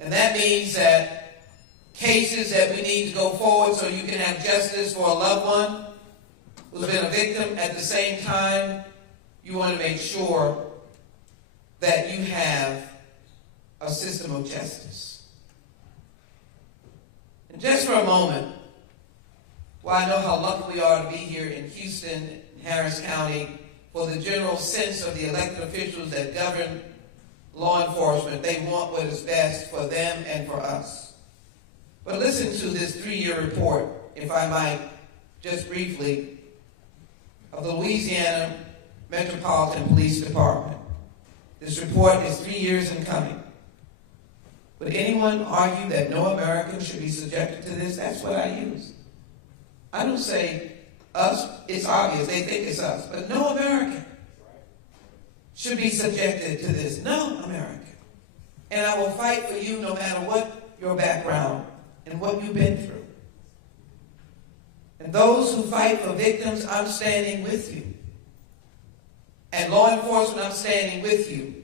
And that means that cases that we need to go forward so you can have justice for a loved one who's been a victim, at the same time, you want to make sure that you have a system of justice. And just for a moment, while I know how lucky we are to be here in Houston, Harris County, for the general sense of the elected officials that govern law enforcement, they want what is best for them and for us. But listen to this 3-year report, if I might, just briefly, of the Louisiana Metropolitan Police Department. This report is 3 years in coming. Would anyone argue that no American should be subjected to this? That's what I use. I don't say us, it's obvious, they think it's us, but no American should be subjected to this. No American. And I will fight for you no matter what your background and what you've been through. And those who fight for victims, I'm standing with you. And law enforcement, I'm standing with you.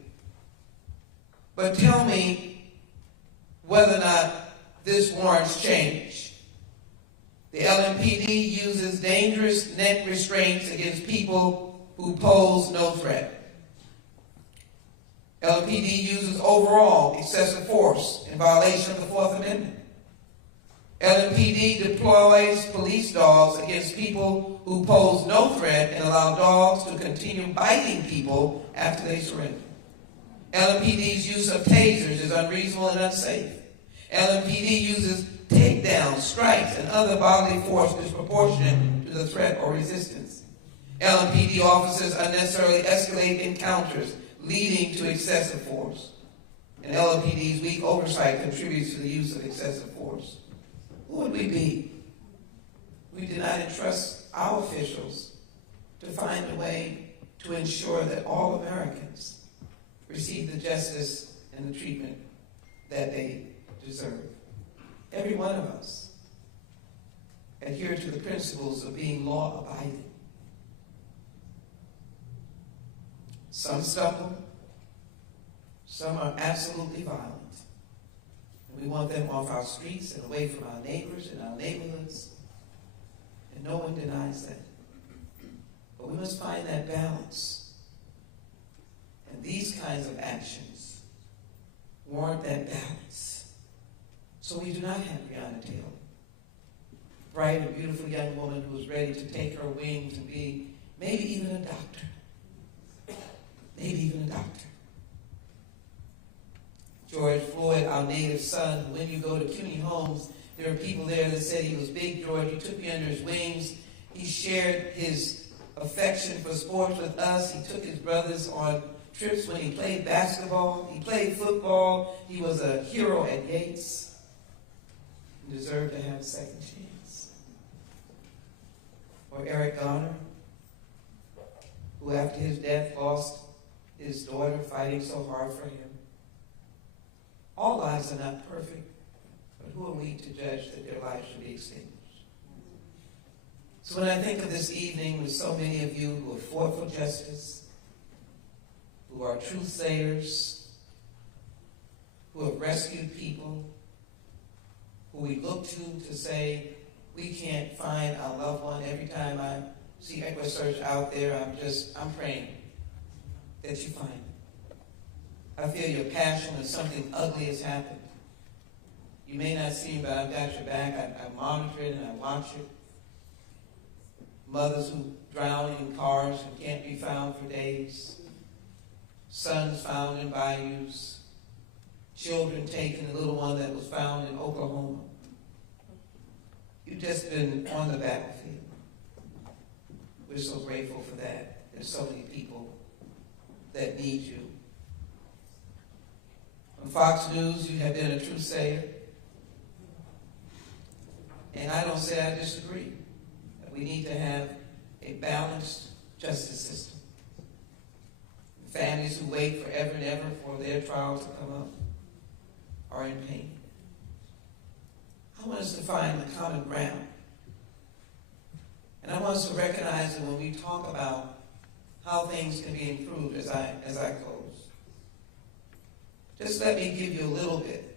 But tell me whether or not this warrants change. The LMPD uses dangerous neck restraints against people who pose no threat. LMPD uses overall excessive force in violation of the Fourth Amendment. LMPD deploys police dogs against people who pose no threat and allow dogs to continue biting people after they surrender. LMPD's use of tasers is unreasonable and unsafe. LMPD uses takedowns, strikes, and other bodily force disproportionate to the threat or resistance. LMPD officers unnecessarily escalate encounters, leading to excessive force. And LMPD's weak oversight contributes to the use of excessive force. Who would we be? We did not entrust our officials to find a way to ensure that all Americans receive the justice and the treatment that they deserve. Every one of us adhere to the principles of being law-abiding. Some stumble, some are absolutely violent. And we want them off our streets and away from our neighbors and our neighborhoods. And no one denies that. But we must find that balance. And these kinds of actions warrant that balance. So we do not have Breonna Taylor, bright and beautiful young woman who was ready to take her wings and be maybe even a doctor. Maybe even a doctor. George Floyd, our native son, when you go to CUNY Homes, there are people there that said he was big George. He took me under his wings. He shared his affection for sports with us. He took his brothers on trips when he played basketball. He played football. He was a hero at Yates. He deserved to have a second chance. Or Eric Garner, who after his death lost his daughter fighting so hard for him. All lives are not perfect, but who are we to judge that their lives should be extinguished? So when I think of this evening with so many of you who have fought for justice, who are truth sayers, who have rescued people, who we look to say, we can't find our loved one. Every time I see EquiSearch out there, I'm praying that you find it. I feel your passion when something ugly has happened. You may not see it, but I've got your back. I monitor it and I watch it. Mothers who drown in cars and can't be found for days. Sons found in bayous. Children taken, the little one that was found in Oklahoma. You've just been on the battlefield. We're so grateful for that. There's so many people that need you. On Fox News, you have been a truth sayer. And I don't say I disagree. We need to have a balanced justice system. Families who wait forever and ever for their trials to come up are in pain. I want us to find the common ground. And I want us to recognize that when we talk about how things can be improved as I close, just let me give you a little bit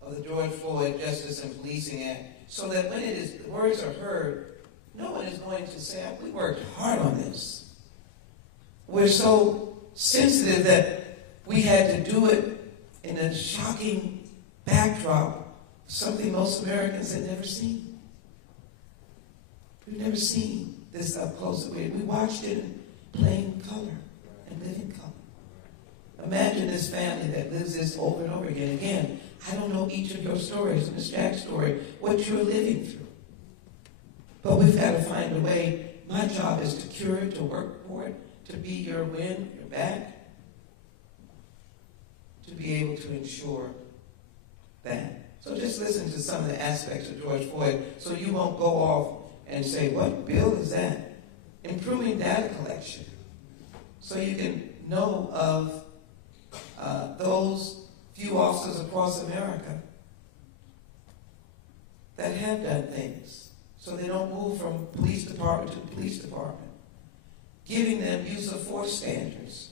of the George Floyd Justice and Policing Act so that when the words are heard, no one is going to say, we worked hard on this. We're so sensitive that we had to do it in a shocking backdrop, something most Americans had never seen. We've never seen this up close. We watched it in plain color and living color. Imagine this family that lives this over and over again. Again, I don't know each of your stories, Ms. Jack's story, what you're living through. But we've got to find a way. My job is to cure it, to work for it, to be your wind, your back, to be able to ensure that. So just listen to some of the aspects of George Floyd so you won't go off and say, what bill is that? Improving data collection so you can know of those few officers across America that have done things so they don't move from police department to police department. Giving them use of force standards.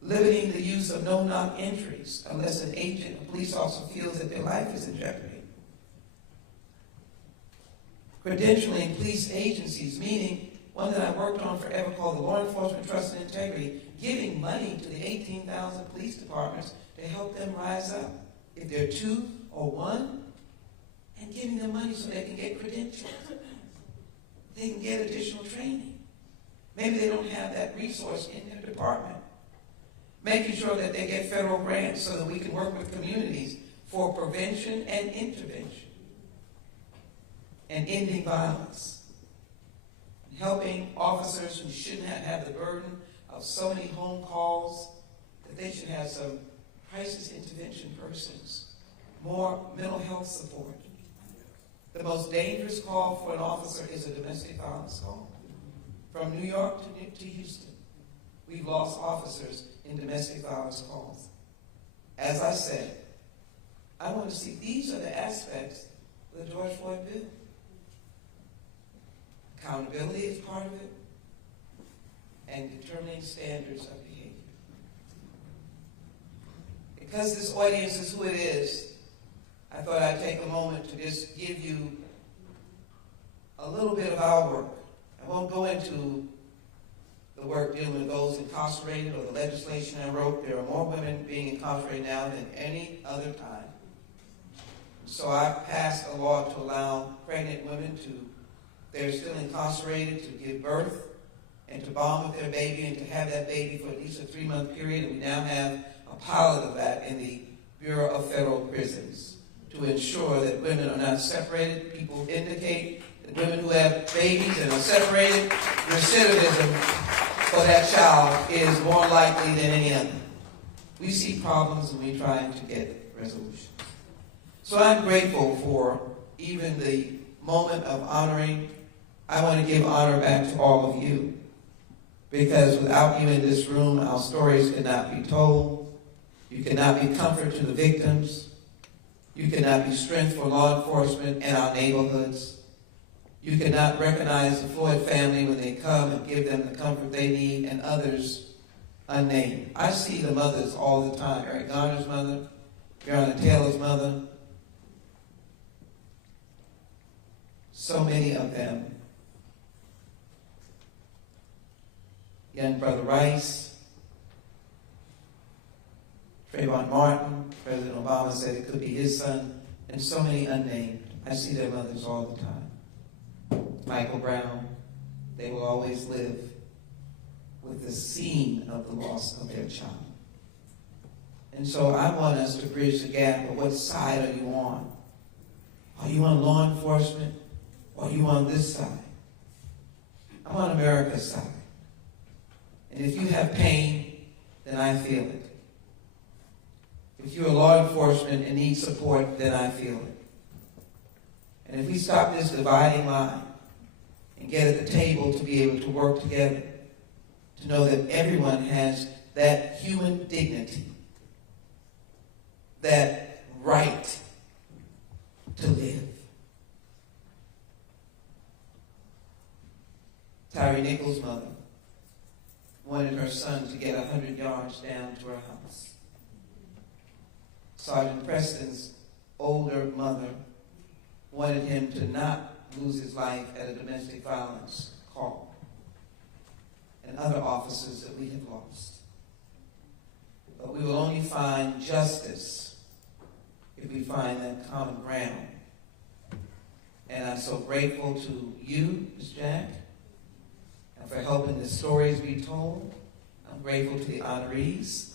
Limiting the use of no-knock entries unless an agent, a police officer, feels that their life is in jeopardy. Credentialing police agencies, meaning one that I worked on forever called the Law Enforcement Trust and Integrity, giving money to the 18,000 police departments to help them rise up. If they're 2 or 1, and giving them money so they can get credentials. They can get additional training. Maybe they don't have that resource in their department. Making sure that they get federal grants so that we can work with communities for prevention and intervention. And ending violence. Helping officers who shouldn't have the burden of so many home calls, that they should have some crisis intervention persons, more mental health support. The most dangerous call for an officer is a domestic violence call. From New York to Houston, we've lost officers in domestic violence calls. As I said, I want to see these are the aspects of the George Floyd bill. Accountability is part of it, and determining standards of behavior. Because this audience is who it is, I thought I'd take a moment to just give you a little bit of our work. I won't go into the work dealing with those incarcerated or the legislation I wrote. There are more women being incarcerated now than any other time. So I passed a law to allow pregnant women they're still incarcerated, to give birth and to bond with their baby and to have that baby for at least a 3-month period. And we now have a pilot of that in the Bureau of Federal Prisons to ensure that women are not separated. People indicate that women who have babies and are separated, recidivism for that child is more likely than any other. We see problems and we try to get resolutions. So I'm grateful for even the moment of honoring. I want to give honor back to all of you, because without you in this room, our stories could not be told. You cannot be comfort to the victims. You cannot be strength for law enforcement and our neighborhoods. You cannot recognize the Floyd family when they come and give them the comfort they need, and others unnamed. I see the mothers all the time. Eric Garner's mother, Breonna Taylor's mother. So many of them. Young Brother Rice, Trayvon Martin, President Obama said it could be his son, and so many unnamed. I see their mothers all the time. Michael Brown, they will always live with the scene of the loss of their child. And so I want us to bridge the gap of what side are you on? Are you on law enforcement, or are you on this side? I'm on America's side. And if you have pain, then I feel it. If you're law enforcement and need support, then I feel it. And if we stop this dividing line and get at the table to be able to work together, to know that everyone has that human dignity, that right to live. Tyree Nichols' mother wanted her son to get 100 yards down to her house. Sergeant Preston's older mother wanted him to not lose his life at a domestic violence call. And other officers that we have lost. But we will only find justice if we find that common ground. And I'm so grateful to you, Ms. Jack, and for helping the stories be told. I'm grateful to the honorees.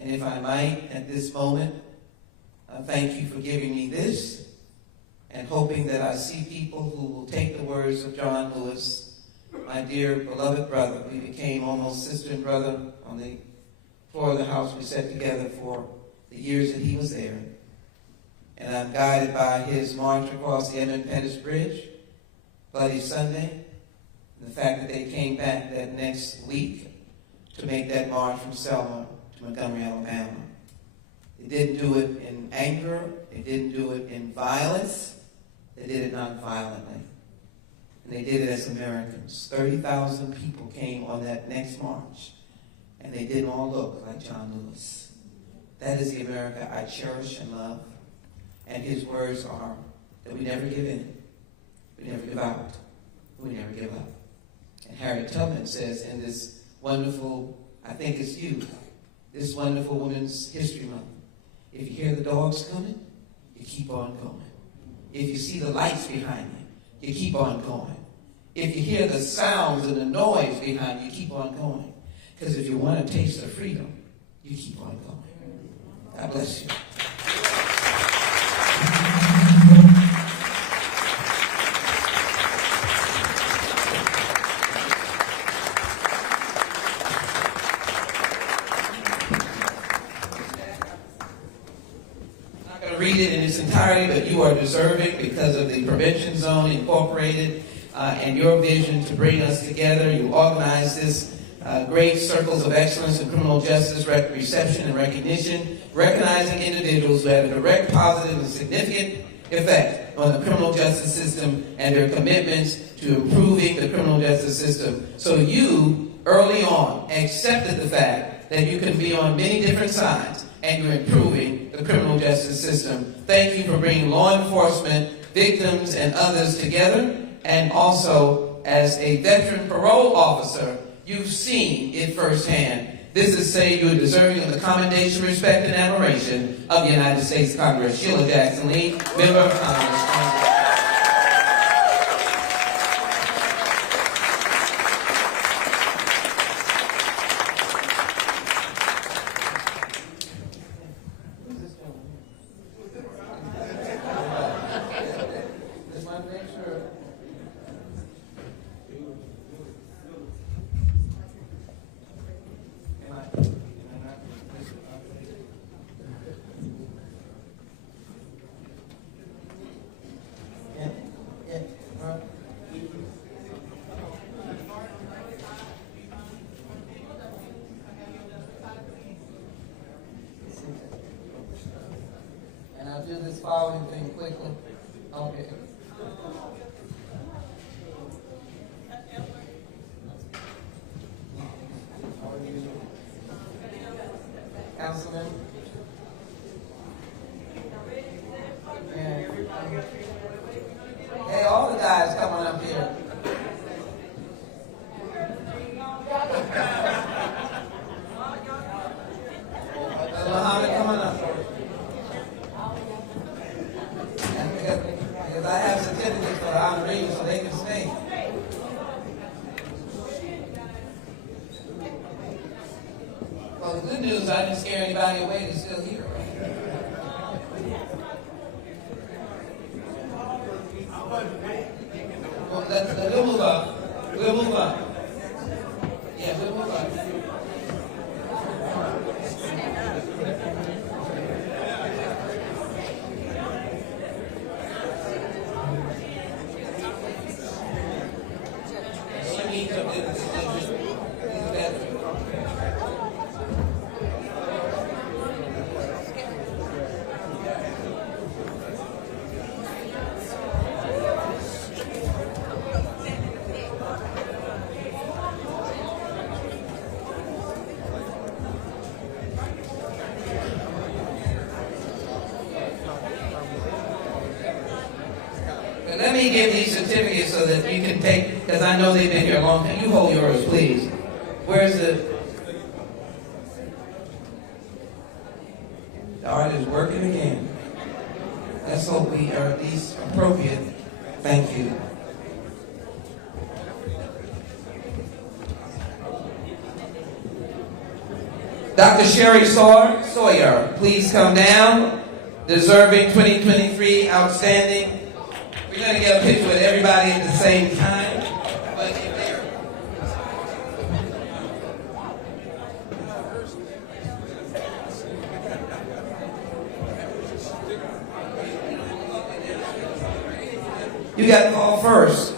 And if I might, at this moment, thank you for giving me this, and hoping that I see people who will take the words of John Lewis, my dear beloved brother. We became almost sister and brother on the floor of the house. We sat together for the years that he was there. And I'm guided by his march across the Edmund Pettus Bridge, Bloody Sunday, and the fact that they came back that next week to make that march from Selma to Montgomery, Alabama. They didn't do it in anger. They didn't do it in violence. They did it non-violently. And they did it as Americans. 30,000 people came on that next march, and they didn't all look like John Lewis. That is the America I cherish and love. And his words are that we never give in, we never give out, we never give up. And Harriet Tubman says in this wonderful, I think it's you, this wonderful Women's History Month, if you hear the dogs coming, you keep on going. If you see the lights behind you, you keep on going. If you hear the sounds and the noise behind you, keep on going. Because if you want to taste of freedom, you keep on going. God bless you. I'm not going to read it in its entirety, but you are deserving because of the Prevention Zone Incorporated and your vision to bring us together. You organized this great circles of excellence in criminal justice reception and recognition, recognizing individuals who have a direct, positive, and significant effect on the criminal justice system and their commitments to improving the criminal justice system. So you, early on, accepted the fact that you can be on many different sides and you're improving the criminal justice system. Thank you for bringing law enforcement, victims, and others together. And also, as a veteran parole officer, you've seen it firsthand. This is saying you're deserving of the commendation, respect, and admiration of the United States Congress. Sheila Jackson Lee, member of Congress. And I'll do this following thing quickly. Okay. Councilman? Yeah. Hey, all the guys coming up here. Muhammad, coming up. Because I have certificates for the honorees so they can stay. Well, the good news, I didn't scare anybody away. They're still here. Well, we'll move up. We'll move up. Yeah, we'll move up. Let me give these certificates so that you can take, because I know they've been here a long time. You hold yours, please. Where's the art is working again. Let's hope we are at least appropriate. Thank you. Dr. Sherry Sawyer, please come down. Deserving 2023 outstanding. We're going to get a picture with everybody at the same time. But if they're... You got to call first.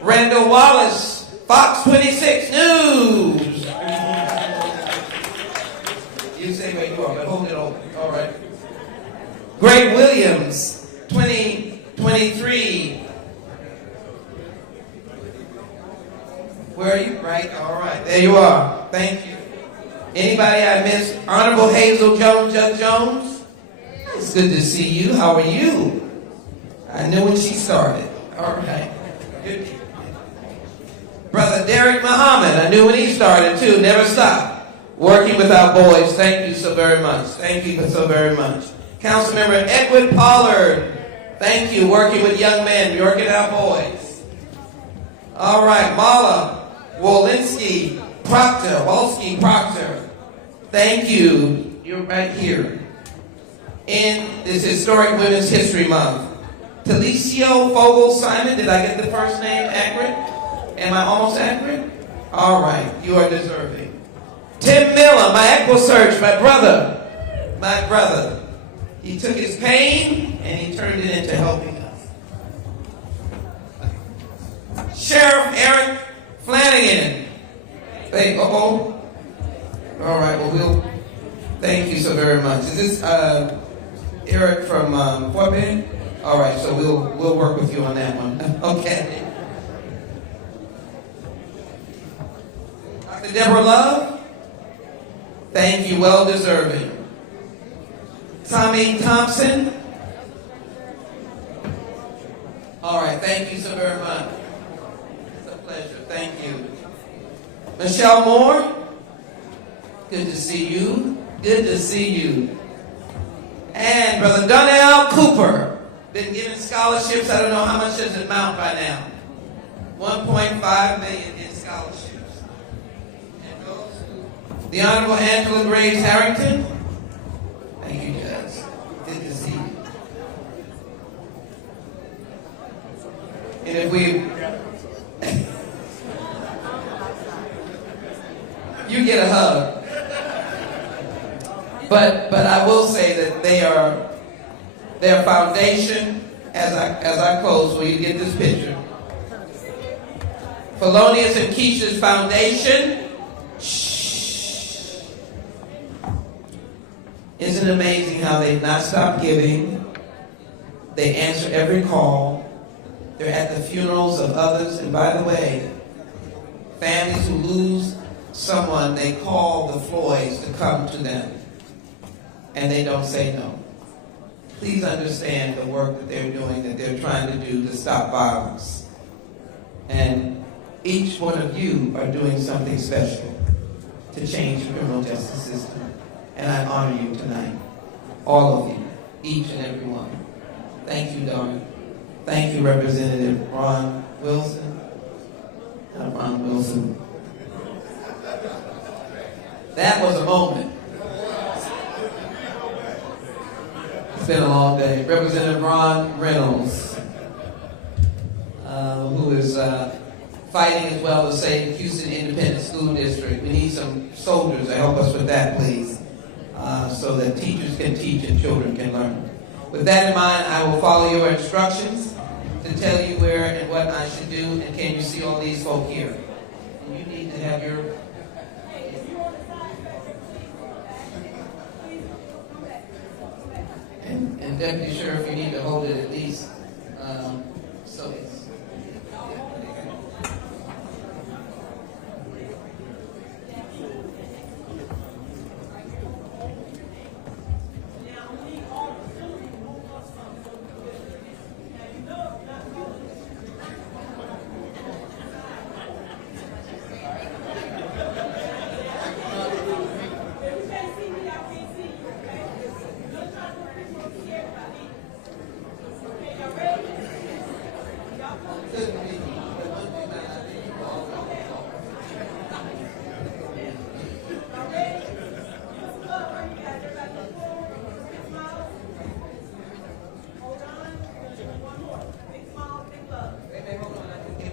Randy Wallaace, Fox 26 News. You say where you are, but hold it open. All right. Greg Williams, 2023. Where are you? Right? All right. There you are. Thank you. Anybody I missed? Honorable Hazel Jones, Judge Jones. It's good to see you. How are you? I knew when she started. All right. Good. Brother Derek Muhammad, I knew when he started too, never stopped. Working with our boys, thank you so very much. Thank you so very much. Councilmember Edward Pollard, thank you, working with young men, working our boys. All right, Mala Walensky Proctor, thank you. You're right here in this Historic Women's History Month. Talicio Fogel Simon, did I get the first name accurate? Am I almost accurate? All right, you are deserving. Tim Miller, my EquiSearch, my brother. He took his pain and he turned it into helping us. Sheriff Eric Flanagan. All right, well, thank you so very much. Is this Eric from Fort Bend? All right, so we'll work with you on that one. Okay. Dr. Deborah Love, thank you, well deserving. Tommy Thompson. All right, thank you so very much. It's a pleasure, thank you. Michelle Moore, good to see you. Good to see you. And Brother Donnell Cooper, been given scholarships. I don't know how much does it amount by now. 1.5 million in scholarships. The Honorable Angela Graves Harrington. Thank you, Judge. Good to see you. And if we... you get a hug. But I will say that their foundation, as I close, so you get this picture. Felonious and Keisha's foundation. Isn't it amazing how they've not stopped giving? They answer every call. They're at the funerals of others. And by the way, families who lose someone, they call the Floyds to come to them. And they don't say no. Please understand the work that they're doing, that they're trying to do to stop violence. And each one of you are doing something special to change the criminal justice system. And I honor you tonight. All of you. Each and every one. Thank you, Donna. Thank you, Representative Ron Wilson. Not Ron Wilson. That was a moment. It's been a long day. Representative Ron Reynolds, who is fighting as well to save Houston Independent School District. We need some soldiers to help us with that, please. So that teachers can teach and children can learn. With that in mind, I will follow your instructions to tell you where and what I should do. And can you see all these folk here? And you need to have your... And Deputy Sheriff, you need to hold it at least. So it's...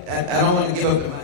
I don't want to give up the mic.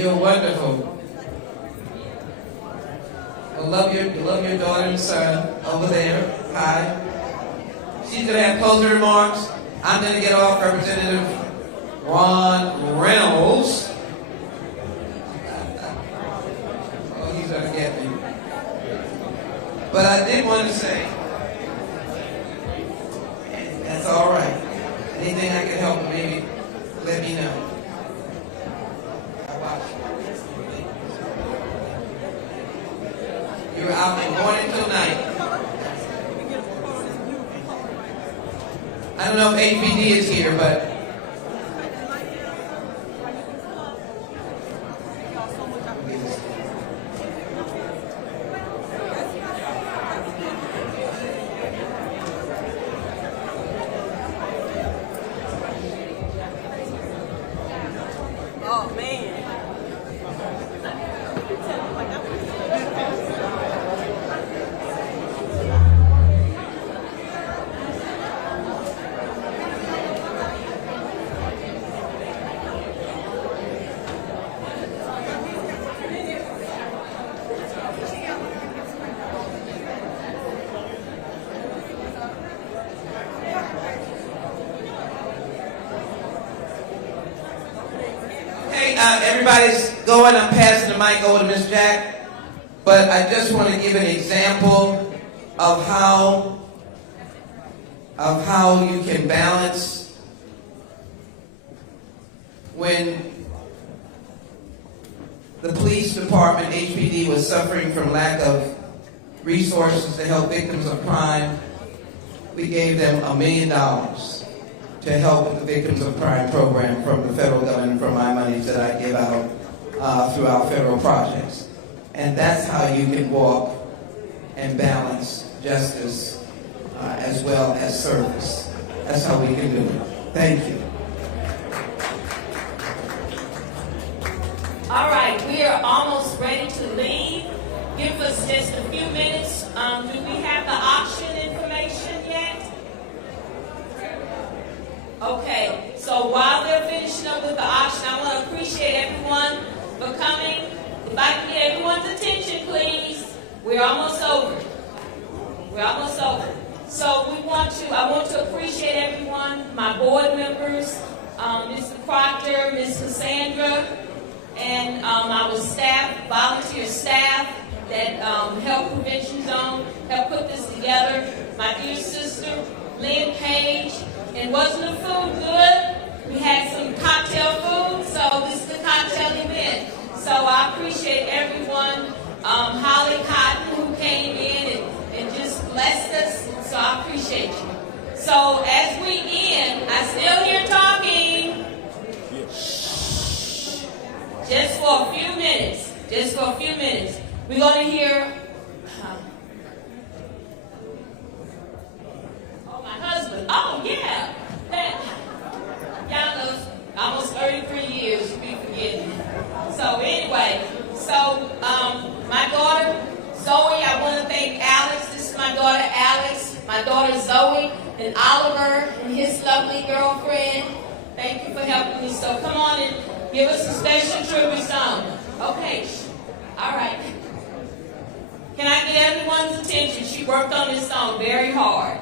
You're wonderful. I love your daughter and son over there. Hi. She's going to have closing remarks. I'm going to get off. Representative Ron Reynolds. Oh, he's going to get me. But I did want to say, that's all right. Anything I can help, maybe let me know. I watch you. You're out from morning till night. I don't know if HPD is here, but everybody's going. I'm passing the mic over to Ms. Jack. But I just want to give an example of how you can balance when the police department, HPD, was suffering from lack of resources to help victims of crime. We gave them $1 million to help with the Victims of Crime program from the federal government, from my monies that I give out through our federal projects. And that's how you can walk and balance justice as well as service. That's how we can do it. Thank you. All right, we are almost ready to leave. Give us just a few minutes. Do we have the auction information yet? Okay, so while they're finishing up with the auction, I want to appreciate everyone for coming. If I can get everyone's attention, please. We're almost over. We're almost over. So I want to appreciate everyone, my board members, Mr. Proctor, Ms. Cassandra, and our staff, volunteer staff that helped Prevention Zone, helped put this together. My dear sister, Lynn Page. And wasn't the food good? We had some cocktail food, so this is a cocktail event. So I appreciate everyone. Holly Cotton, who came in and just blessed us, so I appreciate you. So as we end, I still hear talking. Just for a few minutes. Just for a few minutes. We're going to hear... Oh, my husband. Oh, yeah. Y'all know, almost 33 years, you be forgetting. So anyway, my daughter, Zoe, I want to thank Alex. This is my daughter, Alex. My daughter, Zoe, and Oliver, and his lovely girlfriend. Thank you for helping me. So come on and give us a special tribute song. Okay. All right. Can I get everyone's attention? She worked on this song very hard.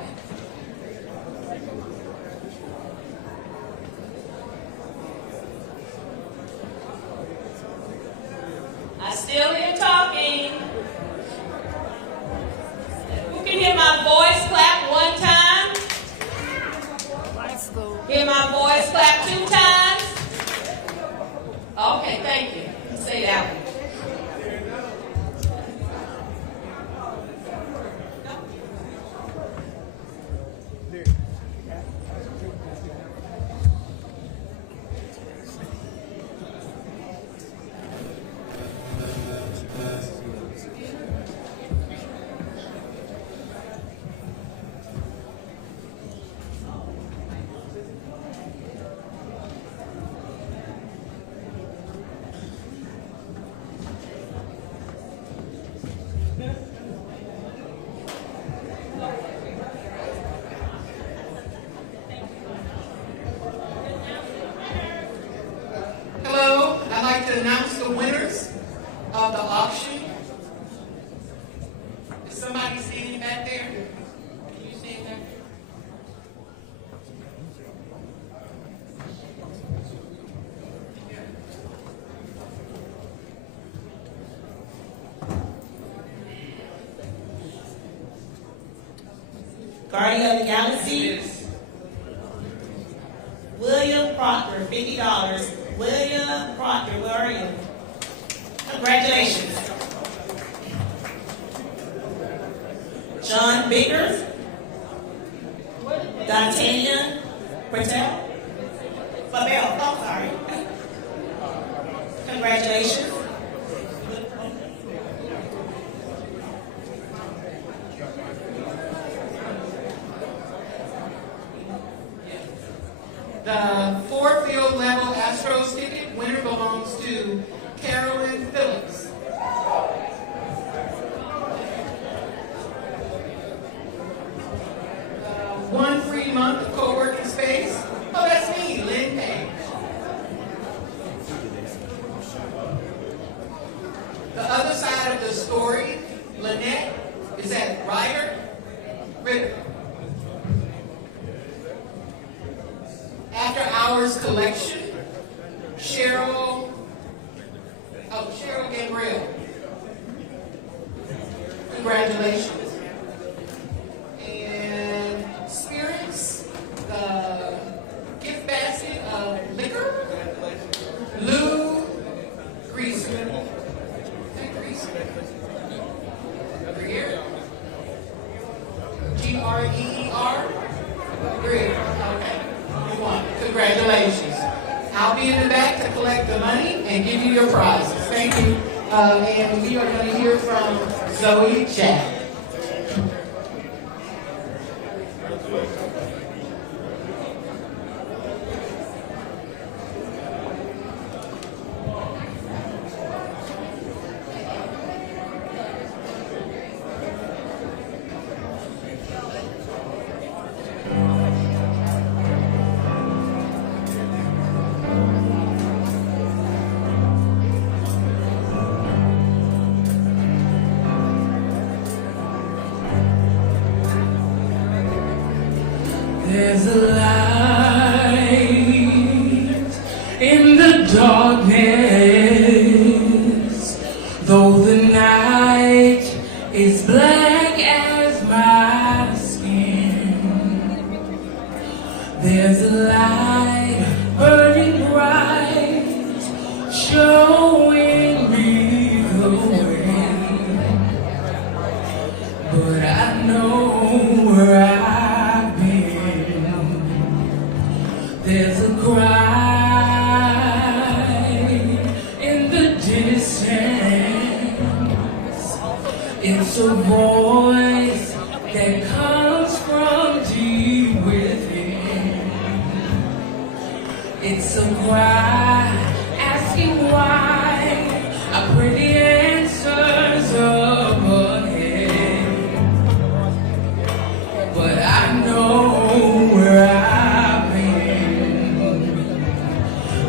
I still hear talking. Who can hear my voice clap one time? Hear my voice clap 2 times? Okay, thank you. Say that one. Guardian of the Galaxy. William Proctor, $50. William Proctor, where are you? Congratulations. John Biggers. D'Artagnan Patel. Fabel, oh, sorry. Congratulations. The 4 field level Astros ticket winner belongs to Carolyn Phillips. One free month of co-working space. Oh, that's me, Lynn Page. The other side of the story, Lynette, is at Ryder Ritter. After hours collection, Cheryl Gabriel. Congratulations. And Spirits, the gift basket of liquor, Lou Greaser. Greer. Greer. Greer. Okay. You won. Congratulations. I'll be in the back to collect the money and give you your prizes. Thank you. And we are going to hear from Zoe Chad. There's a light in the darkness, though the night is black as my skin. There's a light burning bright, showing me the way, but I know where I've been. There's a cry in the distance. It's a voice that comes from deep within. It's a cry asking why. I pray the answers up ahead, but I know where I've been.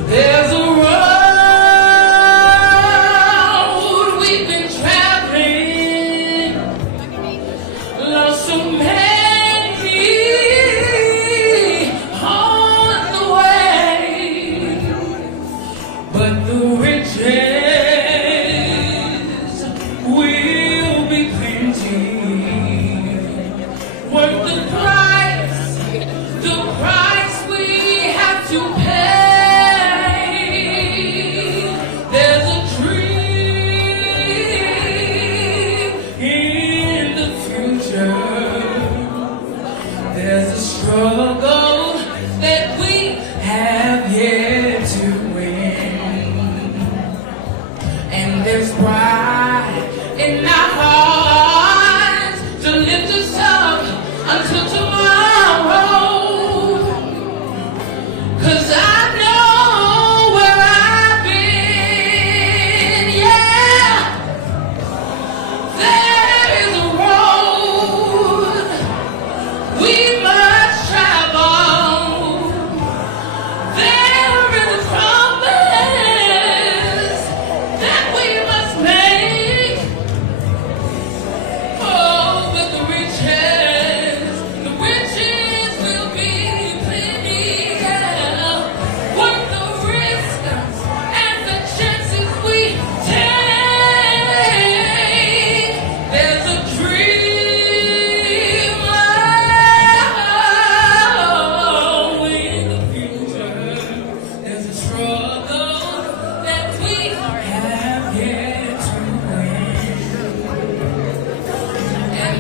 There's a road we've been traveling, lost so many on the way, but the rich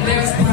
There's